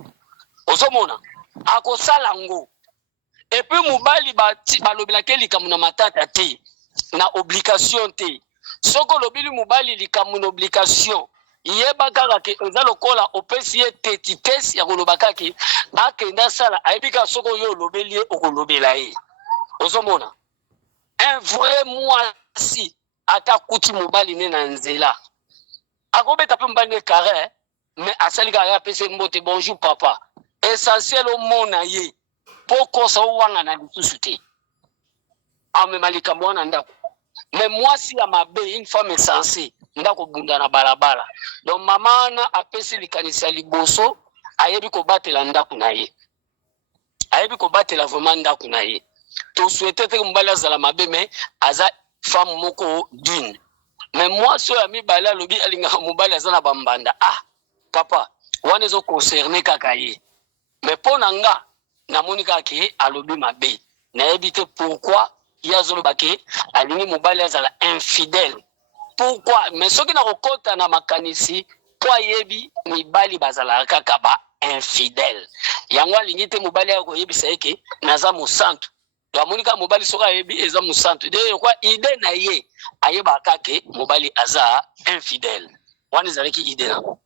ozomona akosala ngo epuis mobali balobelaki likambo na matata te na obligation te soko lobili mobali likambo na obligation yeba kaka ke eza lokola opesi ye tetitesi ya koloba kaki akende asala ayebi kaka soko yo olobeli ye okolobela ye ozomona un vrai mwasi ata kuti mobali ne na nzela akobeta mpe mobali ne carré mais asali kaka apesi mbote bonjour papa essentiel omona ye po kosa owanga na lisusu te amema likambo wana ndako mais mwasi ya mabe une femme insensée ndako bunda na balabala donc mama wana apesi likanisi ya liboso ayebi kobatela ndako na ye ayebi kobatela vraiment ndako na ye to souhaite te mobali azala mabe mais aza femme moko d'une mais mwasi oyo ya mibale alobi alingaka mobali aza na bambanda papa wana ezoconcerne kaka ye mais mpo na nga namoni kaka ke alobi mabe nayebi te pourquoi ye azoloba ke alingi mobali azala infidèle pourquoi mais soki na kokota na makanisi po ayebi mibali bazalaka kaka ba infidèle yango alingi te mobali ya koyebisa ye ke naza mosantu to amoni kaka mobali soki ayebi eza mosantu de yokwa ide na ye ayebaka ke mobali aza infidèle wana ezalaki ide nango.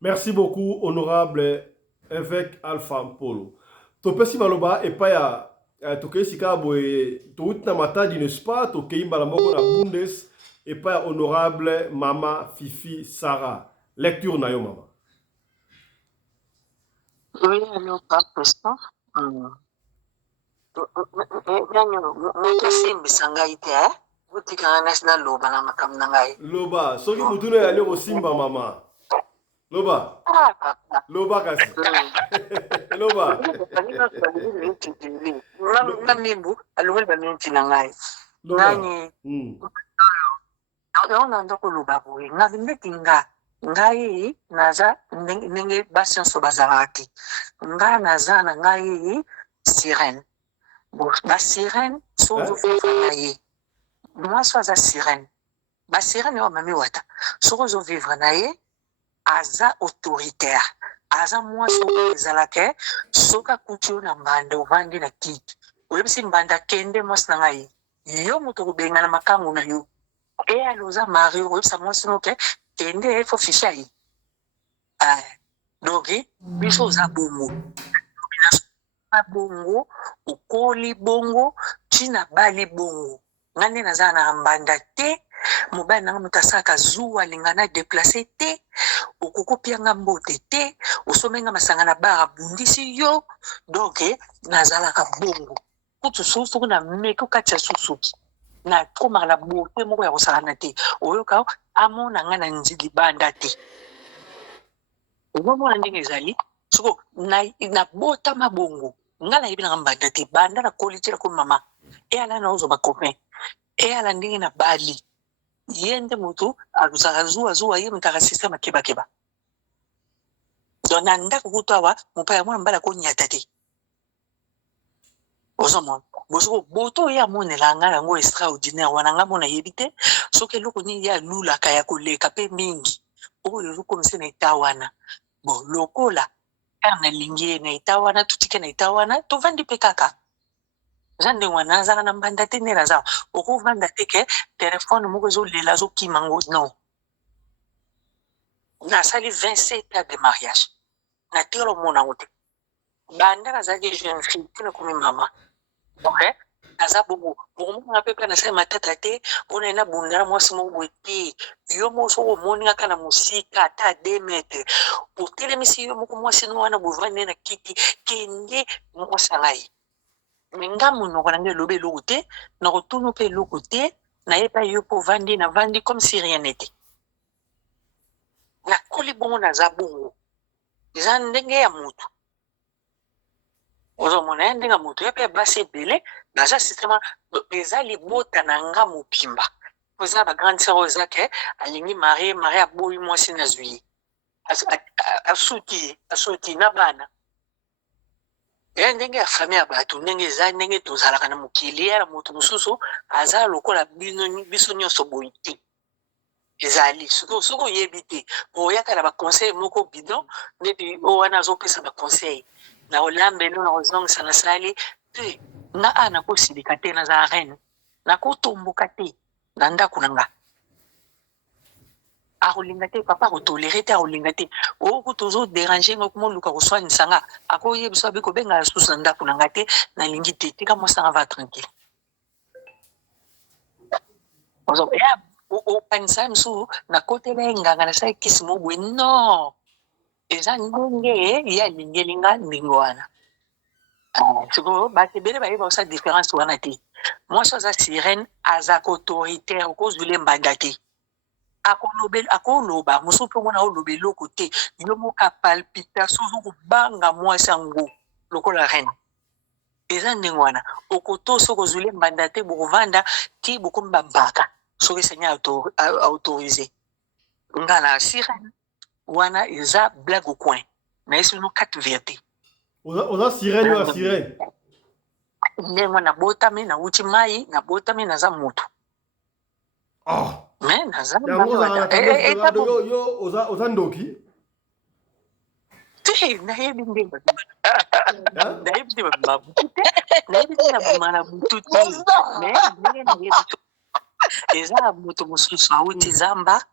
Merci beaucoup honorable évêque Alpha Mpolo topesi maloba epai ya tokei sika boye touti na matadi n'est-ce pas tokei mbala moko na bundes epai ya honorable mama Fifi Sarah lecture na yo mama. Oui, alors pas question. Loba soki mutu no yali kosimba mama loba loba kasi loba namimbu alongoli baminti na ngai nani naona ndo koloba boye ndeti ngai naza ndenge basi nyonso bazalaka te ngai naza na ngai sirène basirène so ozovivre na ye mwasi aza sirène basirène oyo mami wata soki ozovivre na ye aza autoritaire aza mwasi oyo ezalaka soki akuti yo na mbanda ovandi na kiti oyebisi mbanda akende mwasi na ngai yo moto kobenga na makangu na yo eyala oza mari oyebisa mwasi noke kende efo fisha ye donc biso oza bongo bongo okoli bongo ntina bali bongo nga nde naza na mbanda te mobali nanga moto asalaka zuwa alinga na deplace te okokopianga mbote te osomenga masanga na bara abundisi yo donc nazalaka bongo kutu susuku na meki okati ya susuki na komaka na bote moko ya kosakana te oyoka amona nga na nzili banda te omomona ndenge ezali soko na botama bongo nga nayebi nanga mbanda te banda na koli tila ko mama eyala na ozo bacopain eyala ndenge na bali ye nde moto azalaka zuwa ye mutaka systeme akebakeba donc na ndako kutu awa mopaya mwana mbala konyata te ozomona bosoko boto oyo amonela nga yango extraordinaire wana nga mona yebi te soki eloko nini ye alulaka ya koleka mpe mingi oyo ezokomisa na eta wana bon lokola ere nalingi ye na eta wana tutike na eta wana tovandi mpe kaka eza ndenge wana azala na mbanda te nde naza okovanda te ke telefone moko ezolela azokima ngo non nasali 27 ans de mariage natikala omona ngo te banda nazalaki jeune fille mpona komi mama ok naza bongo bokomona mpe mpe nasali matata te mpona ena bundana mwasi moko boye te yo moko soko omoni kaka na mosika ata 2 metre otelemisi yo moko mwasi no wana bovandi na kiti kende mwasi na ngai me nga monoko na ngai elobi eloko te nakotuna mpe eloko te nayebi yo mpo ovandi navandi comme si rien n'était nakoli bongo naza bongo eza ndenge ya motu ozomona ye ndenge ya motu ye mpe basi ebele baza systema eza libota na nga mopimba poza ba grande sœur ozake alingi Marie aboyi mwasi na zwi asuti na bana ndenge ya famille ya bato ndenge eza ndenge tozalaka na mokili ya moto mosusu aza lokola biso nyonso boyi te ezali soki oyebi te oyaka na baconseil moko bidon neti oyo wana azopesa baconseil na olambelo na kozongisa na sali te nga a nakosilika te naza reine nakotomboka te na ndako na nga akolinga te papa akotolere te akolinga te oko tozoderange nga komoluka koswanisa nga akoyebisa abe kobenga lisusu na ndako na nga te nalingi te tika mwasanga va tranquille okanisa misu nakotela enganga nasali kisi mobwe non eza ndenge ye alingeli nga ndingo wana sikoyo bato ebele bayeba kosala différence wana te mwasi aza sirene azaka autoritaire okozwile mbanda te akoloba mosu mpe mona oloba eloko te yo moka palpitation ozokobanga mwasi yango lokola reine eza ndenge wana okoto soki ozwile mbanda te bokovanda ti bokomi bambaka soki esengeli autorise nga na sirene wana eza blague au coin nayesi bino 4 vérité oza sirene oyo ya sirene ndenge nabotami nauti mai nabotami naza moto me naza yo oza ndoki te nayebi ndenge nayebi te babima butu te nayebi te nabima na butu te me ndenge nayebi eza moto mosusu auti zamba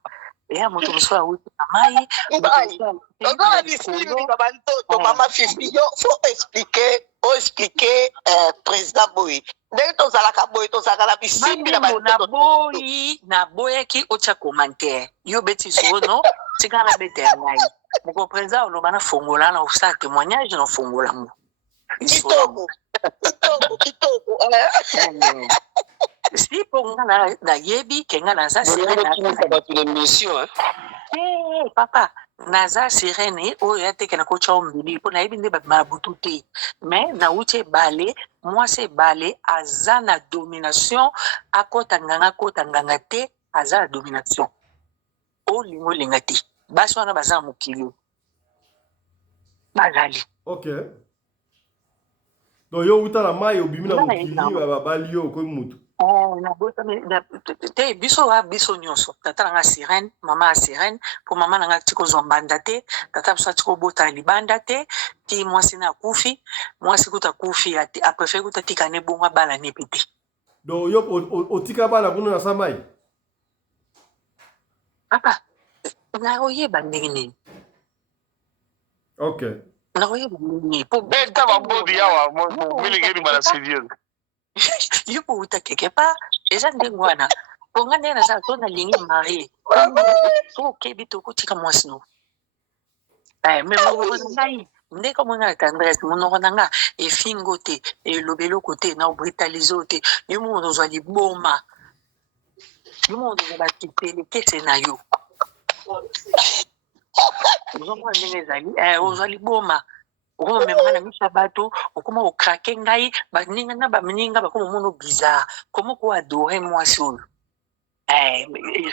eya moto mosusu auti na mai oza bisimbi babantoto mama fifi yo fo explique président boyi ndenge tozalaka boyi tozalaka na bisimbi na bantoto naboyaki otya commentaire yo beti sono tika na bete ya ngai moko président oloba na fongola na osala témoignage na fongola ngo kitoko si po nga nayebi ke nga naza sirene papa naza sirene oyo ateke na kotya ombili mpo nayebi nde babutu te me nauti ebale mwasi ebale aza na domination akota nganga te aza na domination olinga te basi wana baza na mokili bazali donc yo utala mai obimi na mokili babali yo okomi mutu te biso nyonso tata nanga sirene mama ya sirene mpo mama nanga ti kozwa mbanda te tata biso ati kobota libanda te ti mwasi na akufi mwasi kuta akufi aprefere kuta tika ne bongo abala nepe te donc yo otika bala kuna na samai papa nakoyeba ndenge nini nakoyeba ndenge nini beta bambodi awa milingeni banasivieuse yo kouta quelque part eza ndenge wana mpo nga ndenge nazala to nalingi marie to okebi tokotika mwasi no me monoko na ngai ndenge omona na tendresse monoko na nga efingo te eloba eloko te na obrutalize te yo mono ozwa liboma yo mono ozwa bakipele kese na yo ozomona ndenge ezali ozwa liboma okomemanga na miso ya bato okoma okrake ngai baninga na bamininga bakoma mono bizarre komo koadore mwasi oyo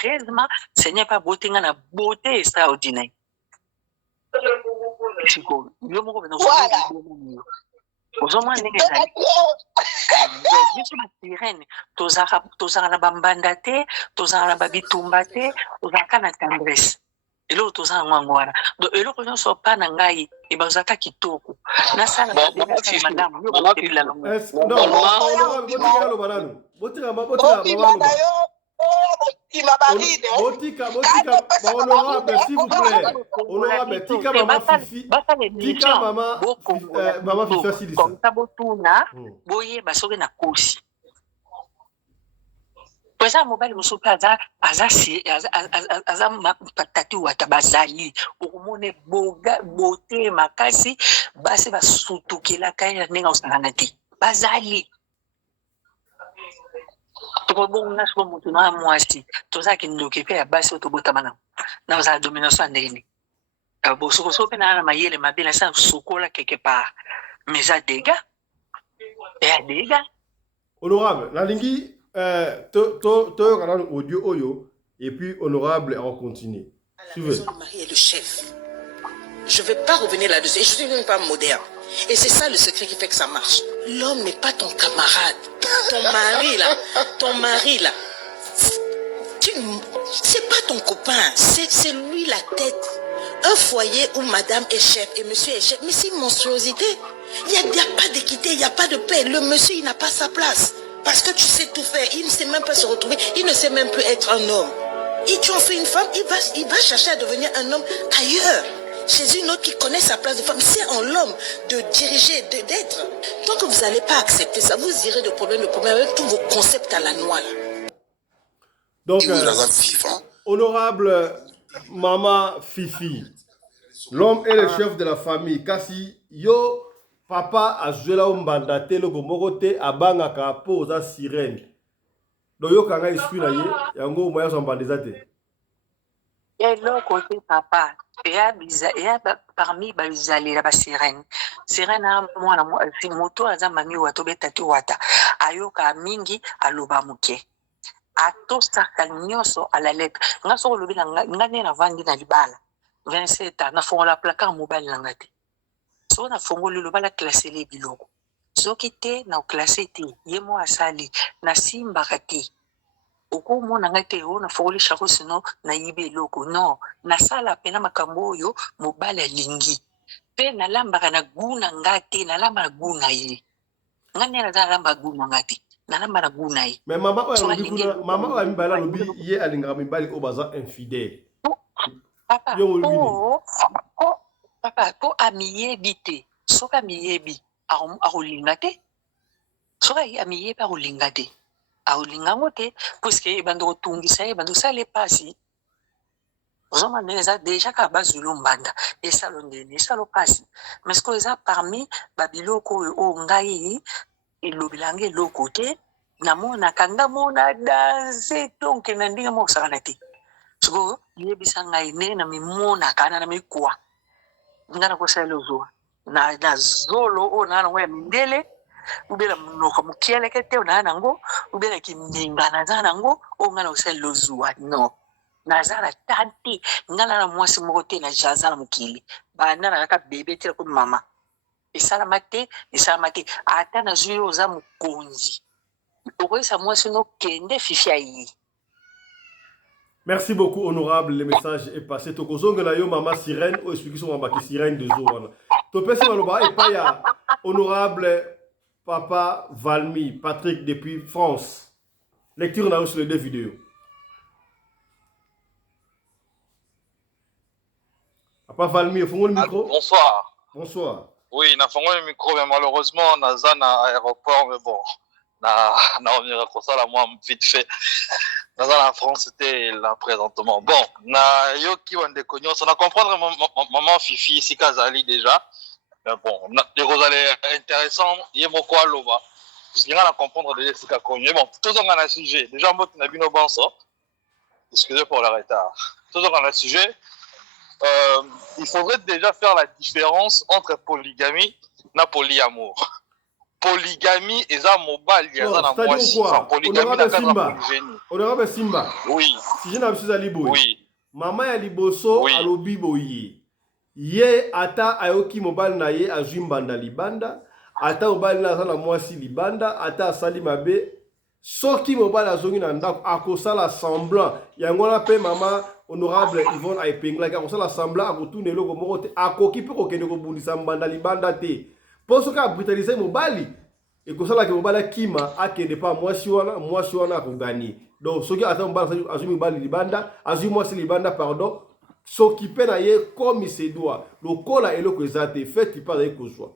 heureusement seigneur pa bote nga na beauté extraordinaire yo moko bena ozomona ndenge ezali biso basirene tozalaka na bambanda te tozalaka na babitumba te tozalaka na tendresse eloko toza yango yango wana donc eloko nyonso pa na ngai ebazaka kitoko nasala madame yo botepela honorable s'il vous plaît honorable tika mama fifi tika mama fifi asilisa comme ça botuna boyeba soki na kosi eza mobali mosusu mpe aza patati wata bazali okomona bote makasi basi basutukelaka ye na ndenge osangana te bazali tokobonga siko motu na mwasi tozalaki ndoki mpe ya basi oyo tobotama na ozala domination ya ndenge bosokoso mpe naa na mayele mabe na sa sokola quelque part mais eza dega eya dega honorable nalingi audio oyo et puis honorable on continue. À la maison, le mari est le chef. Je ne vais pas revenir là-dessus. Je suis une femme moderne. Et c'est ça le secret qui fait que ça marche. L'homme n'est pas ton camarade. Ton mari là. C'est pas ton copain. C'est lui la tête. Un foyer où madame est chef et monsieur est chef. Mais c'est une monstruosité. Il n'y a pas d'équité, il n'y a pas de paix. Le monsieur, il n'a pas sa place. Parce que tu sais tout faire. Il ne sait même pas se retrouver. Il ne sait même plus être un homme. Et tu en fais une femme, il va chercher à devenir un homme ailleurs. Chez une autre qui connaît sa place de femme. C'est en l'homme de diriger, d'être. Tant que vous n'allez pas accepter ça, vous irez de problème en problème avec tous vos concepts à la noix. Donc, honorable Maman Fifi, l'homme est le chef de la famille. Kasi yo papa a joué là umbanda te le gomorote abanga ka poza sirène. Donc yo kanga esprit na ye yango moya zambandeza te. Et l'autre côté, papa, il y a parmi les alliés la sirène. Sirène a moi moto aza mami wato betati wata. Ayoka mingi aloba muke. Ato saka nyoso à la lettre. Nga so lobi nga ne na vandi na libala. 27 ans na fongola placard mobile na ngati. So na fongola lo bala classer les biloko. So kite na classer te yemo asali na simba kati. Oko mona ngate o na fogoli shako sino na yibe loko no na sala pena makambo yo mobala lingi pe na lamba kana guna ngate na lamba guna yi ngane na lamba guna ngati na lamba na guna yi mais mama o mibala lobi ye alinga mibali o baza infidèle papa papa ko amiye bite soka miyebi a rolingate soka amiye pa rolingate aulinga ngote puisque bando tungisa bando sale pasi ozoma neza déjà ka bazulu mbanda esalo ndeni esalo pasi mais ce que ça parmi babiloko o ngai ilobilange lokote namona kanga mona danse donc na ndinga mo sakana te so yebisa ngai ne na mimona kana na mikwa ngana ko sale zo na zolo o na ngwe mindele ubela mnoko mukiele kete ona nango ubela kiminga na nango ongana uselo zuwa no nazara tanti ngala na mwasi mokote na jazala mukili bana na ka bebe tira ko mama isala mate ata na zuyo za mukonzi okoisa mwasi no kende fifia yi. Merci beaucoup honorable, le message est passé. Tokozonga na yo mama sirène o expliquer son mama ki sirène de zo wana. To pesi maloba et pas ya honorable Papa Valmy, Patrick depuis France. Lecture là sur les deux vidéos. Papa Valmy, faut le micro. Bonsoir. Bonsoir. Oui, na fongo le micro, mais malheureusement, naza na aéroport, mais bon, na on ira comme ça là, moi vite fait. Naza na France, c'était là présentement. Bon, na yo ki wande konyo, on a comprendre maman Fifi ici Kazali déjà. Mais bon, les rosales intéressants, il y a beaucoup à l'ova. Je viens à comprendre de ce qu'on est. Bon, tout le monde a un sujet. Déjà, moi, tu n'as vu nos bons sorts. Excusez pour le retard. Tout le monde a un sujet. Il faudrait déjà faire la différence entre polygamie et polyamour. Polygamie et ça, mobile, il y a ça dans moi. Polygamie, Honorable Simba. Oui. Si je n'ai pas Aliboy. Oui. Maman Aliboso, alobi boye. Ye ata ayoki mobile na ye ajumbanda libanda ata mobile na sana mwasi libanda ata asali mabe soki mobile azongi na ndako akosala semblant yango na pe mama honorable Yvonne Aipengla akosala semblant akotuna eloko moko te akoki pe kokende kobundisa mbanda libanda te po soki abrutalize mobile ekosala ke mobile akima akende pa mwasi wana akogani donc soki ata mobile azwi mobile libanda azwi mwasi libanda pardon s'occuper na ye comme il se doit. Le kola et le kozate fait il pas d'ailleurs kozwa.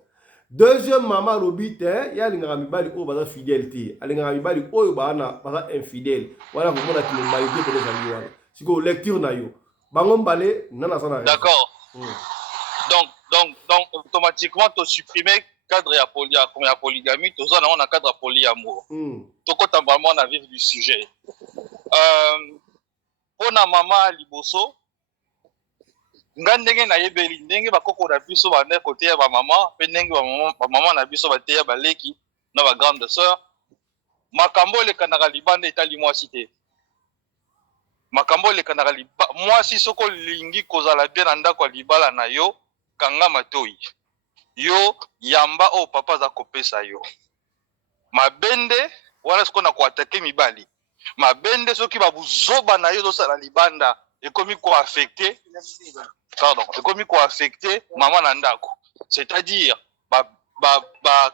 Deuxième maman lobite ya linga mibali o baza fidélité. Alinga mibali o bana baza infidèle. Voilà comment on a qu'il maïté pour les amis wana. Siko lecture na yo. Bango mbale nana sana. D'accord. Donc automatiquement tu supprimer cadre ya polygamie, tu ça on a cadre polyamour. Toko tambalement on a vivre du sujet. Pour na maman liboso ngandenge na yebeli ndenge bakoko na biso ba ne côté ya ba maman pe ndenge ba maman na biso ba teya ba leki na ba grande sœur makambo elekanaka libanda etali mwasi te. Makambo elekanaka libanda mwasi soko olingi kozala bien na ndako ya libala na yo kanga matoi. Yo yamba o papa aza kopesa yo. Mabende wana siko na koatake mibali. Mabende soki babuzoba na yo dosala libanda ekomi ko affecter. Pardon, ekomi ko affecter maman na ndako. C'est-à-dire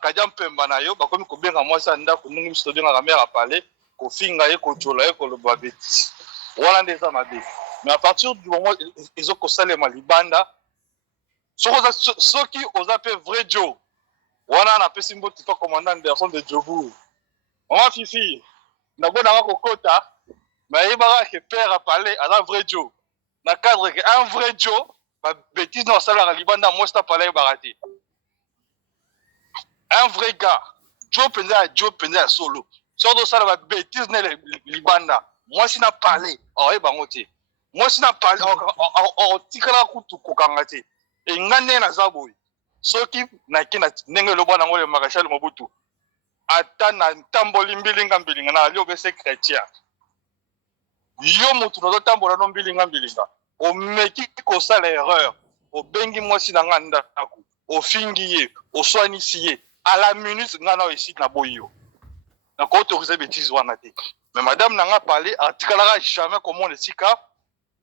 kadia mpemba na yo bakomi kobenga mwasi ya ndako ndenge biso tobengaka mère apale kofinga ye kojola ye koloba betisi. Wana nde eza mabe. Mais à partir du moment ezokosalema libanda soki oza pe vrai Joe wana napesi mboti pa commandant Anderson de Djobu. Mama Fifi nabonanga kokota mayebaka ke père apale aza vrai Joe. Na cadre que un vrai Joe ba bêtise na salaka libanda mwasi apale yebaka te. Un vrai gars Joe penza ya solo. Sodo sala ba bêtise na libanda mwasi na parler oyeba te. Mwasi na parler o tikala kutu kokanga te. E ngane na zaboy soki na kina ndenge lo bwana ngole Marshal Mobutu ata na tamboli mbilinga na lio be secrétaire yo mutu no tambola no mbilinga o meki ko sala erreur o bengi mwasi na nganda aku o fingi ye o soinisi ye à la minute ngana ici na boyo na ko autoriser bêtise wana te. Mais madame nanga parler atikala jamais comment le sika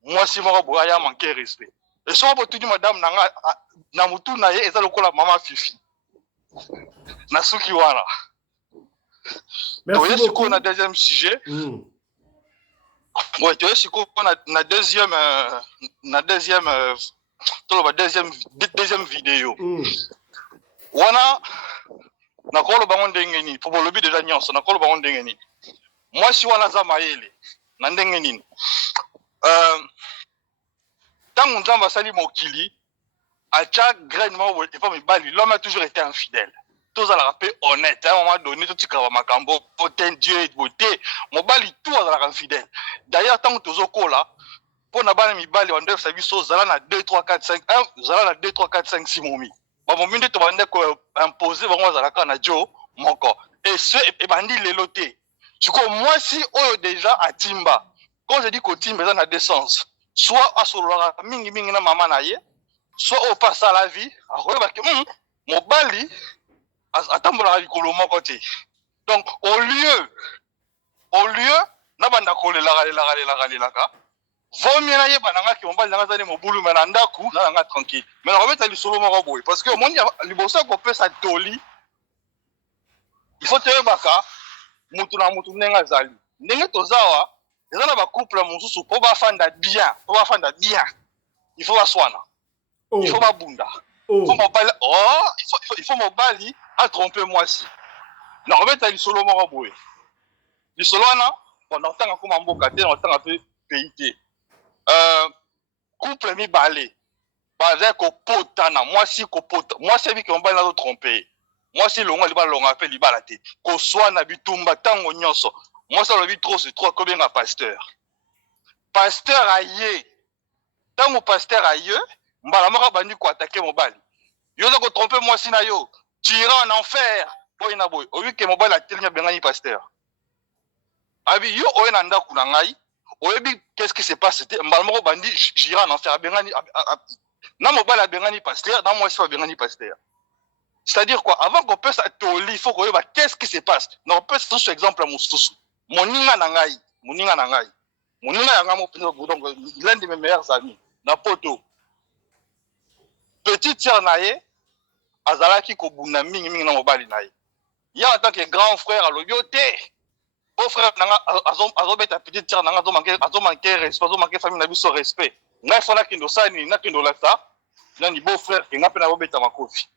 mwasi moko boya manquer respect. Et so botuni madame nanga na mutu na ye eza lokola mama Fifi. Na suki wana. Merci beaucoup. On a deuxième sujet. Ouais, tu vois si on a deuxième deuxième vidéo. Wana na kolo bango ndenge ni pour le but déjà nyonso na kolo bango ndenge ni. Moi si wana za mayele na ndenge ni. Tant Nzamba sali mokili, à chaque grain mo et pas mibali, l'homme a toujours été infidèle. Tous à la rapé honnête, à un moment donné tout ce makambo, poten Dieu et beauté, mobali tout à la infidèle. D'ailleurs tant que tozoko là, pour na bana mibali on def sabi so zala na 2 3 4 5 1, zala na 2 3 4 5 6 momi. Ba momi to bande ko imposer bango zala kana jo moko. Et ce et bandi leloté. Tu vois moi si oyo déjà à Timba. Quand je dis que Timba ça na deux sens. Soit à solola mingi na mama na ye, soit au passe à la vie, à remarquer que mobali atambola likolo moko te. Donc au lieu na banda kolela ka vaut mieux na ye bananga ki mobali nanga zane mobulu mais na ndaku na nga tranquille. Mais na remettre lisolo moko boy parce que moni liboso ko pesa toli. Il faut te baka mutu na mutu nenga zali. Ndenge tozawa les gens couple mususu po ba fanda bien, il faut aswana. Il faut ba bunda. Il faut mobali il faut mobali a tromper moi si. Na remettre lisolo moko boy. Lisolo na bon ntanga ko mboka te ntanga pe pays te. Couple mi balé. Ba ko potana, moi si ko pota. Moi c'est bi que mobali na tromper. Moi si longa li ba longa pe li bala te. Ko swana bitumba tango nyonso. Moi, ça le vit trop, c'est trop comme un pasteur. Pasteur aïe. Tant mon pasteur aïe, mbalamara bandi ko attaquer mon bali. Yo ko tromper moi sina yo. Tu iras en enfer. Boy na boy. Au lieu que mon bali a tellement bengani pasteur. Abi yo oyenanda kuna ngai. Oyebi qu'est-ce qui se passe? C'était mbalamara bandi j'irai en enfer bengani. Na mon bali a bengani pasteur, na moi c'est pas bengani pasteur. C'est-à-dire quoi? Avant qu'on puisse toli, il faut qu'on voit qu'est-ce qui se passe. Non, on peut se trouver exemple à mon sous. Moninga nangai. Moninga yangamo, donc l'un de mes meilleurs amis. Na poto. Petite sœur naye, azalaki ko buna mingi na mobali naye. Ya en tant que grand frère à l'obioté. Beau frère nanga azobeta petite sœur nanga azomanquer respect, azomanquer famille na biso respect. Ngai fona kindo sani na kindo lata. Nani beau frère ki ngape na obeta makofi.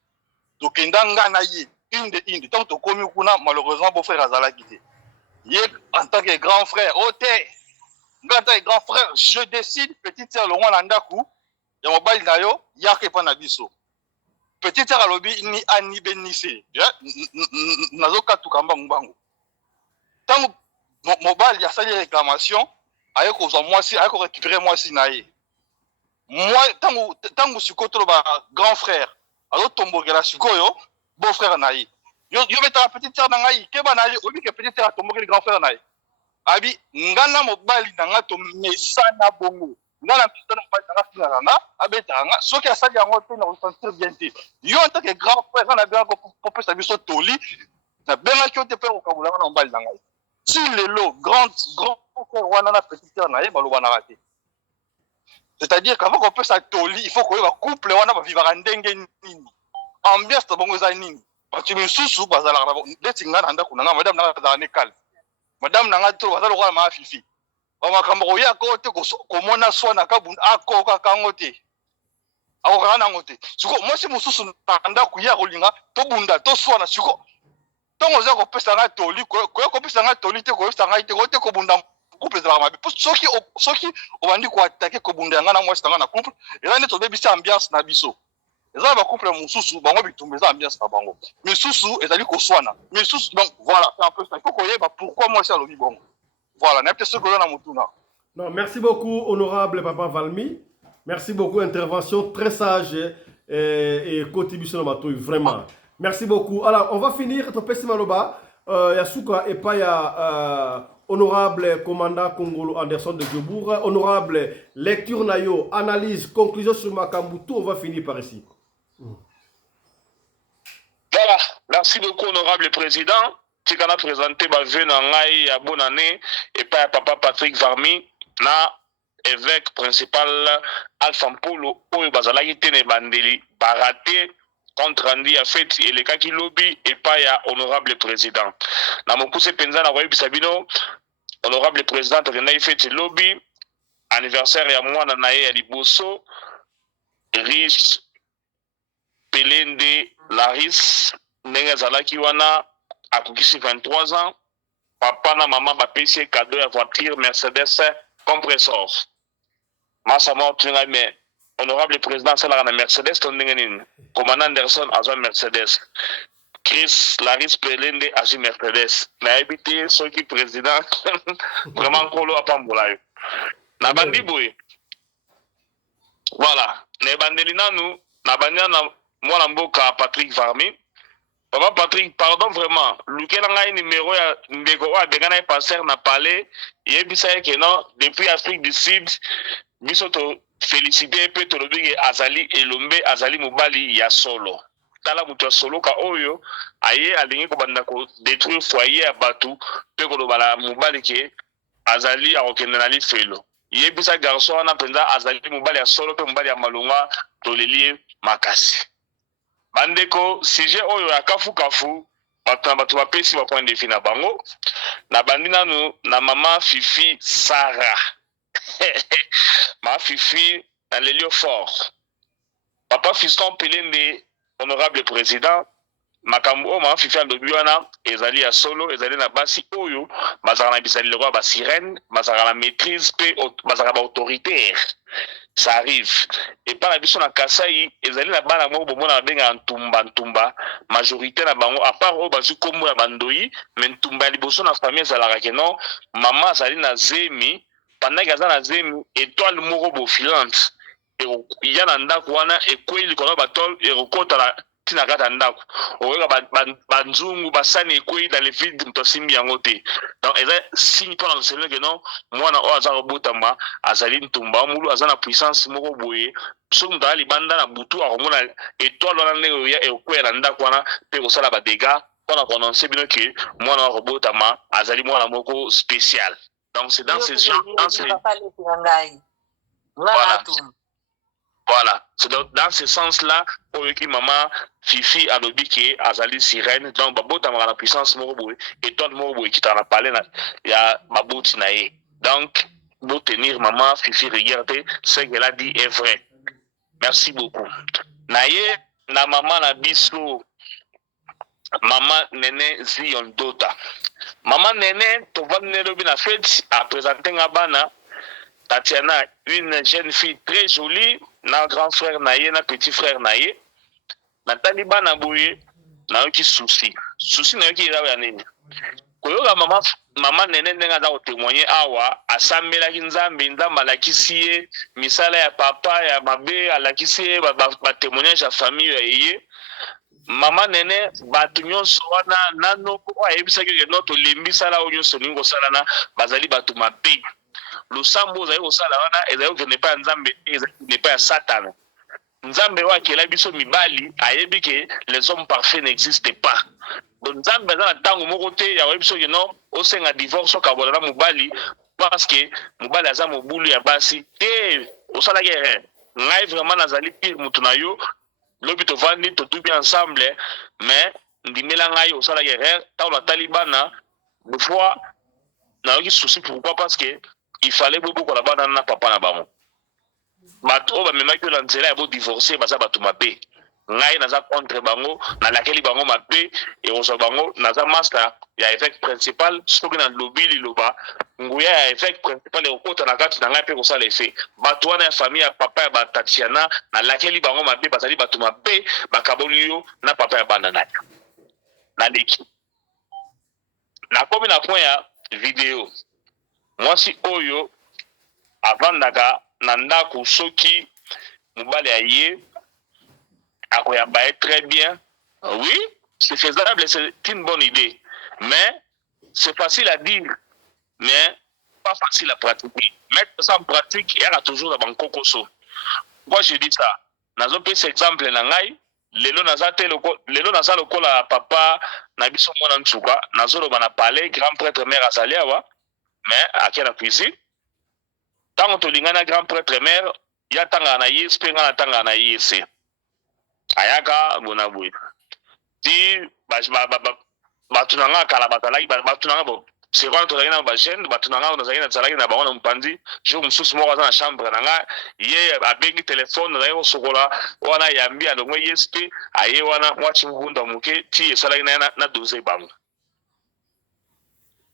Donc ndanga na ye inde tant to komi kuna malheureusement beau frère azalaki te. En tant que grand frère, en tant que grand frère, je décide, petite sœur, le roi Landaku, il y a mon bail d'ailleurs, il y a quelqu'un à biso. Petite sœur, lobby, ni ani benissé. Nazoka tukamba mbango. Tant mon bail, il y a ça des réclamations, avec moi si, avec récupérer moi si naïe. Moi, tant que je suis contre le grand frère, alors tombo que la sukoyo, beau frère naïe. yo beta petite sœur na ngai keba na obi ke petite sœur tomboki le grand frère na ye abi ngana mobali na nga to mesana bongo ngana pisana mobali na nga fina na abeta nga soki asali yango te na ressentir bien te yo en tant que grand frère na bien ko popesa biso toli na benga ki te pe ko kabula na mobali na ngai si lelo grand frère wana na petite sœur na ye baloba na raté c'est-à-dire qu'avant qu'on peut s'attoler il faut qu'on ait un couple wana ba vivre ndenge nini ambiance to bongo za nini tu me susu bazala ndeti ngana nda kuna madame na za nekal madame na ngato bazala kwa ma fifi ba makambo ko ya ko te ko mona swana ka bun ako ka kangote ako kana ngote siko moi si mususu nda ku ya ko linga to bunda to swana siko tongo za ko pesa nga toli ko pesa nga toli te ko pesa nga te ko te ko bunda couple za mabe soki o bandi ko attaquer ko bunda nga na moi stanga na couple et là neto bebisa ambiance na biso eza ba couple mususu bango bitumeza ambiance na bango misusu ezali ko swana misusu donc voilà c'est un peu ça il faut qu'on yeba pourquoi moi ça lobi bongo voilà n'a peut-être ce que na mutuna. Non, merci beaucoup honorable Papa Valmy, merci beaucoup, intervention très sage et contribution à tout vraiment merci beaucoup. Alors on va finir to pesi maloba Yasuka et pas ya honorable commandant Congolo Anderson de Djobour, honorable lecture nayo, analyse, conclusion sur Makambutu, on va finir par ici. Voilà, merci beaucoup honorable président. Tu as présenté ma vue à bonne année et pas Papa Patrick Varmy, na évêque principal Alpha Mpolo, où Bazalaki Tene Bandeli, Baraté, contre Andy a fait et les cas qui lobby et pas ya honorable président. Na mon pousse penza na roye bisabino honorable président a fait lobby anniversaire ya moi na nae ya liboso riche Pelende Laris ndenge zalaki wana akukisi 23 ans papa na maman ba pesi cadeau ya voiture Mercedes compressor masa mo tunga mais honorable président c'est la Mercedes tondengeni commandant Anderson a Mercedes Chris Laris Pelende a Mercedes na habité ceux qui président vraiment kolo apambola yo na bandi boy voilà na bandeli nanu na banyana mwana mboka Patrick Varmy. Papa Patrick, pardon vraiment, lequel a un numéro ya ndeko wa bengana e passer na palais, yebisa ke non depuis Afrique du Sud, biso to féliciter pe to lobi azali elombe azali mobali ya solo. Tala mutu solo ka oyo aye alingi ko banda ko détruire foyer ya batu pe ko lobala mobali ke azali a okende na li felo. Yebisa garçon na penza azali mobali ya solo pe mobali ya malunga to lelie makasi. Bandeko sujet oyo ya kafu batu bapesi ba point de vue na bango na bandina no na mama Fifi Sarah ma Fifi na Lelio Fort papa Fiston Pelende honorable président makambo ma Fifi alobi wana ezali ya solo ezali na basi oyo bazaka na bisali le roi ba sirène bazaka na maîtrise pe bazaka ba autoritaire. Ça arrive. Et par la vision na Kasai, ezali na bana mo bomona benga ntumba majorité na bango à part o bazu komo ya bandoi mais ntumba liboso na famille ezalaka ke non maman azali na zemi pendant que azali na zemi étoile moko bofilante et il y a ndako wana ekweli kono batol et rekota la tina kata ndako oyoka banzungu basani ekweli dans les vides mtosimbi yango te donc eza signe pour le Seigneur que non mwana o azaka botama azali ntumba mulu azana puissance moko boye soki mutala libanda na butu akomona étoile wana ndenge ya ekwela ndako wana pe kosala ba dégâts mpona koannonce bino ke mwana wa kobotama azali mwana moko spécial donc c'est dans ces gens voilà, c'est dans ce sens-là, pour que maman Fifi a lobby qui azali sirène, donc babota ma la puissance moroboui et toi moroboui qui t'en a parlé, il y a ma bout naïe. Donc, pour tenir maman Fifi, regardez, ce qu'elle a dit est vrai. Merci beaucoup. Naïe, na maman na biso, maman Nene Zion Dota. Maman Nene, tu vas venir lobby na fête à présenter un bana. Tatiana, une jeune fille très jolie, na grand frère naïe, na petit frère naïe. Na taliba na bouye, na yoki souci. Souci na yoki ila ya nini. Koyoka maman Nene ndenga za témoigner awa, asambela kinzambe nzamba la kisie, misala ya papa ya mabe ala kisie ba témoignage ya famille ya yeye. mama nene bato nyonso wana nano ayebisaki ke noto lembisala oyo nyonso ningi kosalana bazali bato mabe losambo ozali kosala wana ezali kokende epai ya nzambe te ezali kokende epai ya satana nzambe oyo akela biso mibali ayebi ke les hommes parfaits n'existe pas donc nzambe aza na ntango moko te ya koyebi biso ke no osenga divorce okabola na mobali parce que mobali aza mobulu ya basi te osalaki erreur ngai vraiment nazali pire motu na yo lobi tovandi totubi ensemble mais ndimela ngai osalaki erreur ntango natali bana des fois nayoki souci pourquoi parce que il fallait bobokola bana na papa na bango bato oyo bamemaki na nzela ya bodivorce baza bato mabe ngai naza contre bango nalakeli bango mabe ekozwa bango naza master ya évêque principal soki na lobi liloba nguya ya évêque principal ekokota na kati na ngai mpe kosala efe bato wana ya famille ya papa ya batatiana nalakeli bango mabe bazali bato mabe bakaboli yo na papa ya bana na yo naleki nakomi na point ya video mwasi oyo avandaka na ndako soki mobali aye akoyamba ye très bien oui c'est faisable c'est une bonne idée mais c'est facile à dire mais pas facile à pratiquer mettre ça en pratique il y a toujours dans bankokoso pourquoi je dis ça nazo pesa exemple na ngai lelo naza lokola papa na biso mwana ntuka nazoloba na palais grand prêtre mère azali awa mais akia na cuisine tango tolingana grand prêtre mère ya tanga na yes pe ngana tanga na yes ayaka bona boy ti batunanga kala batalaki batunanga bo c'est quand tozali na ba jeune batunanga nazali na tsalaki na bango na mpandi jour mususu moko aza na chambre nanga ye abengi telefone nazali kosokola wana yambi alongwe yes pe aye wana mwachi mvunda moke ti esalaki na dose bango.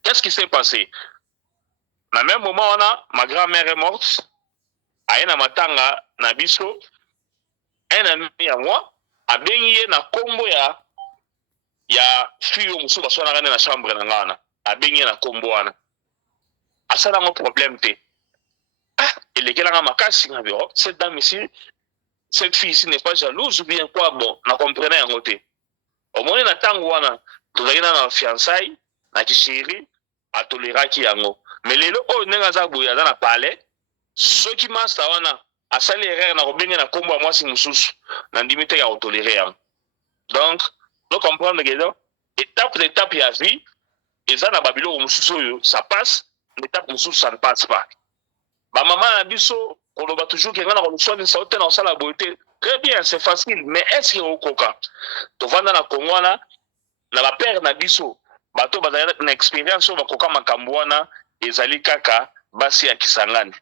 Qu'est-ce qui s'est passé? Na même moment wana ma grand-mère est morte aye na matanga na biso un ami ya moi abengi ye na kombo ya fille mususu baswana na chambre na ngana abengi na kombo wana asala ngo problème te elekelanga makasi na bureau cette dame ici cette fille ici n'est pas jalouse ou bien quoi bon na comprenait yango te au moins na tango wana tozali na fiançailles na kishiri atoleraki yango mais lelo oyo ndenge aza boye aza na palais soki master wana asali erreur na kobenga na kombo ya mwasi mususu na ndimi te ya kotolere yango donc do comprendre que étape ya vie eza na babiloko mususu oyo ça passe l'étape mususu ça ne passe pas bamama na biso koloba toujours ke nga na koloswanisa ote na kosala boye te très bien c'est facile mais est-ce que okoka tovanda na kongo wana na bapere na biso bato bazali na expérience oyo bakoka makambo wana ezali kaka basi ya kisangani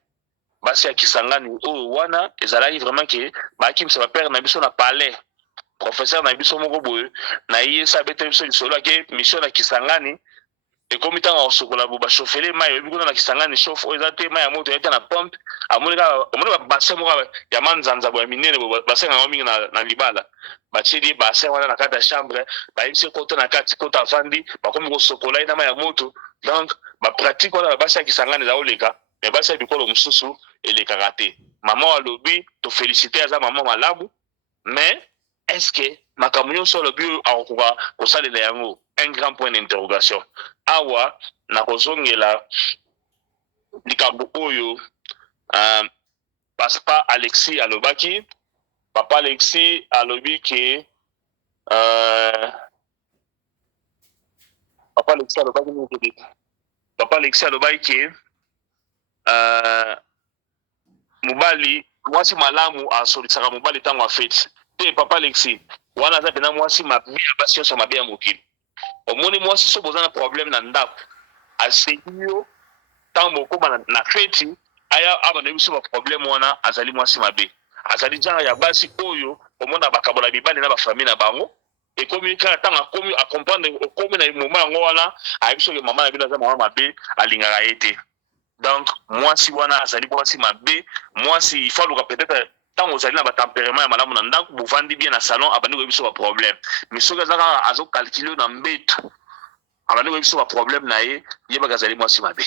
oyo wana ezalaki vraiment ke baakimisa bapere na biso na palais professeur na biso moko boye na ye sa bete biso lisolo ake mission na Kisangani ekomi tanga osokola bo ba chauffer mai yebi kuna na Kisangani chauffe oyo ezate mai ya moto yete na pompe amoni ba bassin moko ya manzanza bo ya minene bo bassin nga mingi na libala ba chedi bassin wana na kata chambre ba yise koto na kati kota vandi ba komi ko sokola ina mai ya moto donc ba pratique wana ba bassin ya Kisangani za oleka mais bassin bikolo mususu eleka raté maman wa lobi to féliciter aza maman malabu mais est-ce que makambo sur le but akoka kosalela yango un grand point d'interrogation awa na kozongela likambo oyo papa Alexis alobaki papa Alexis alobi ke papa Alexis alobaki ke mobali mwasi malamu asolisaka mobali tango afeti te papa Alexis wana za pena mwasi mabi basi yosa mabi ya mokili omoni mwasi so bozana problème na ndako aseyo tango koma na feti aya aba na biso ba problème wana azali mwasi mabi azali jana ya basi oyo omona bakabola bibali na ba famille na bango et communiquer tanga komi a comprendre komi na moment ngo wana ayibiso ke mama na bino za mama mabi alingaka ete donc mwasi wana azali mwasi mabi mwasi il faut peut-être tant aux alliés na tempérament ya malamu na ndako bovandi bien na salon abandi ko biso ba problème mais soki azaka azo calculer na mbeto abandi ko biso ba problème na ye yeba kazali mwasi mabe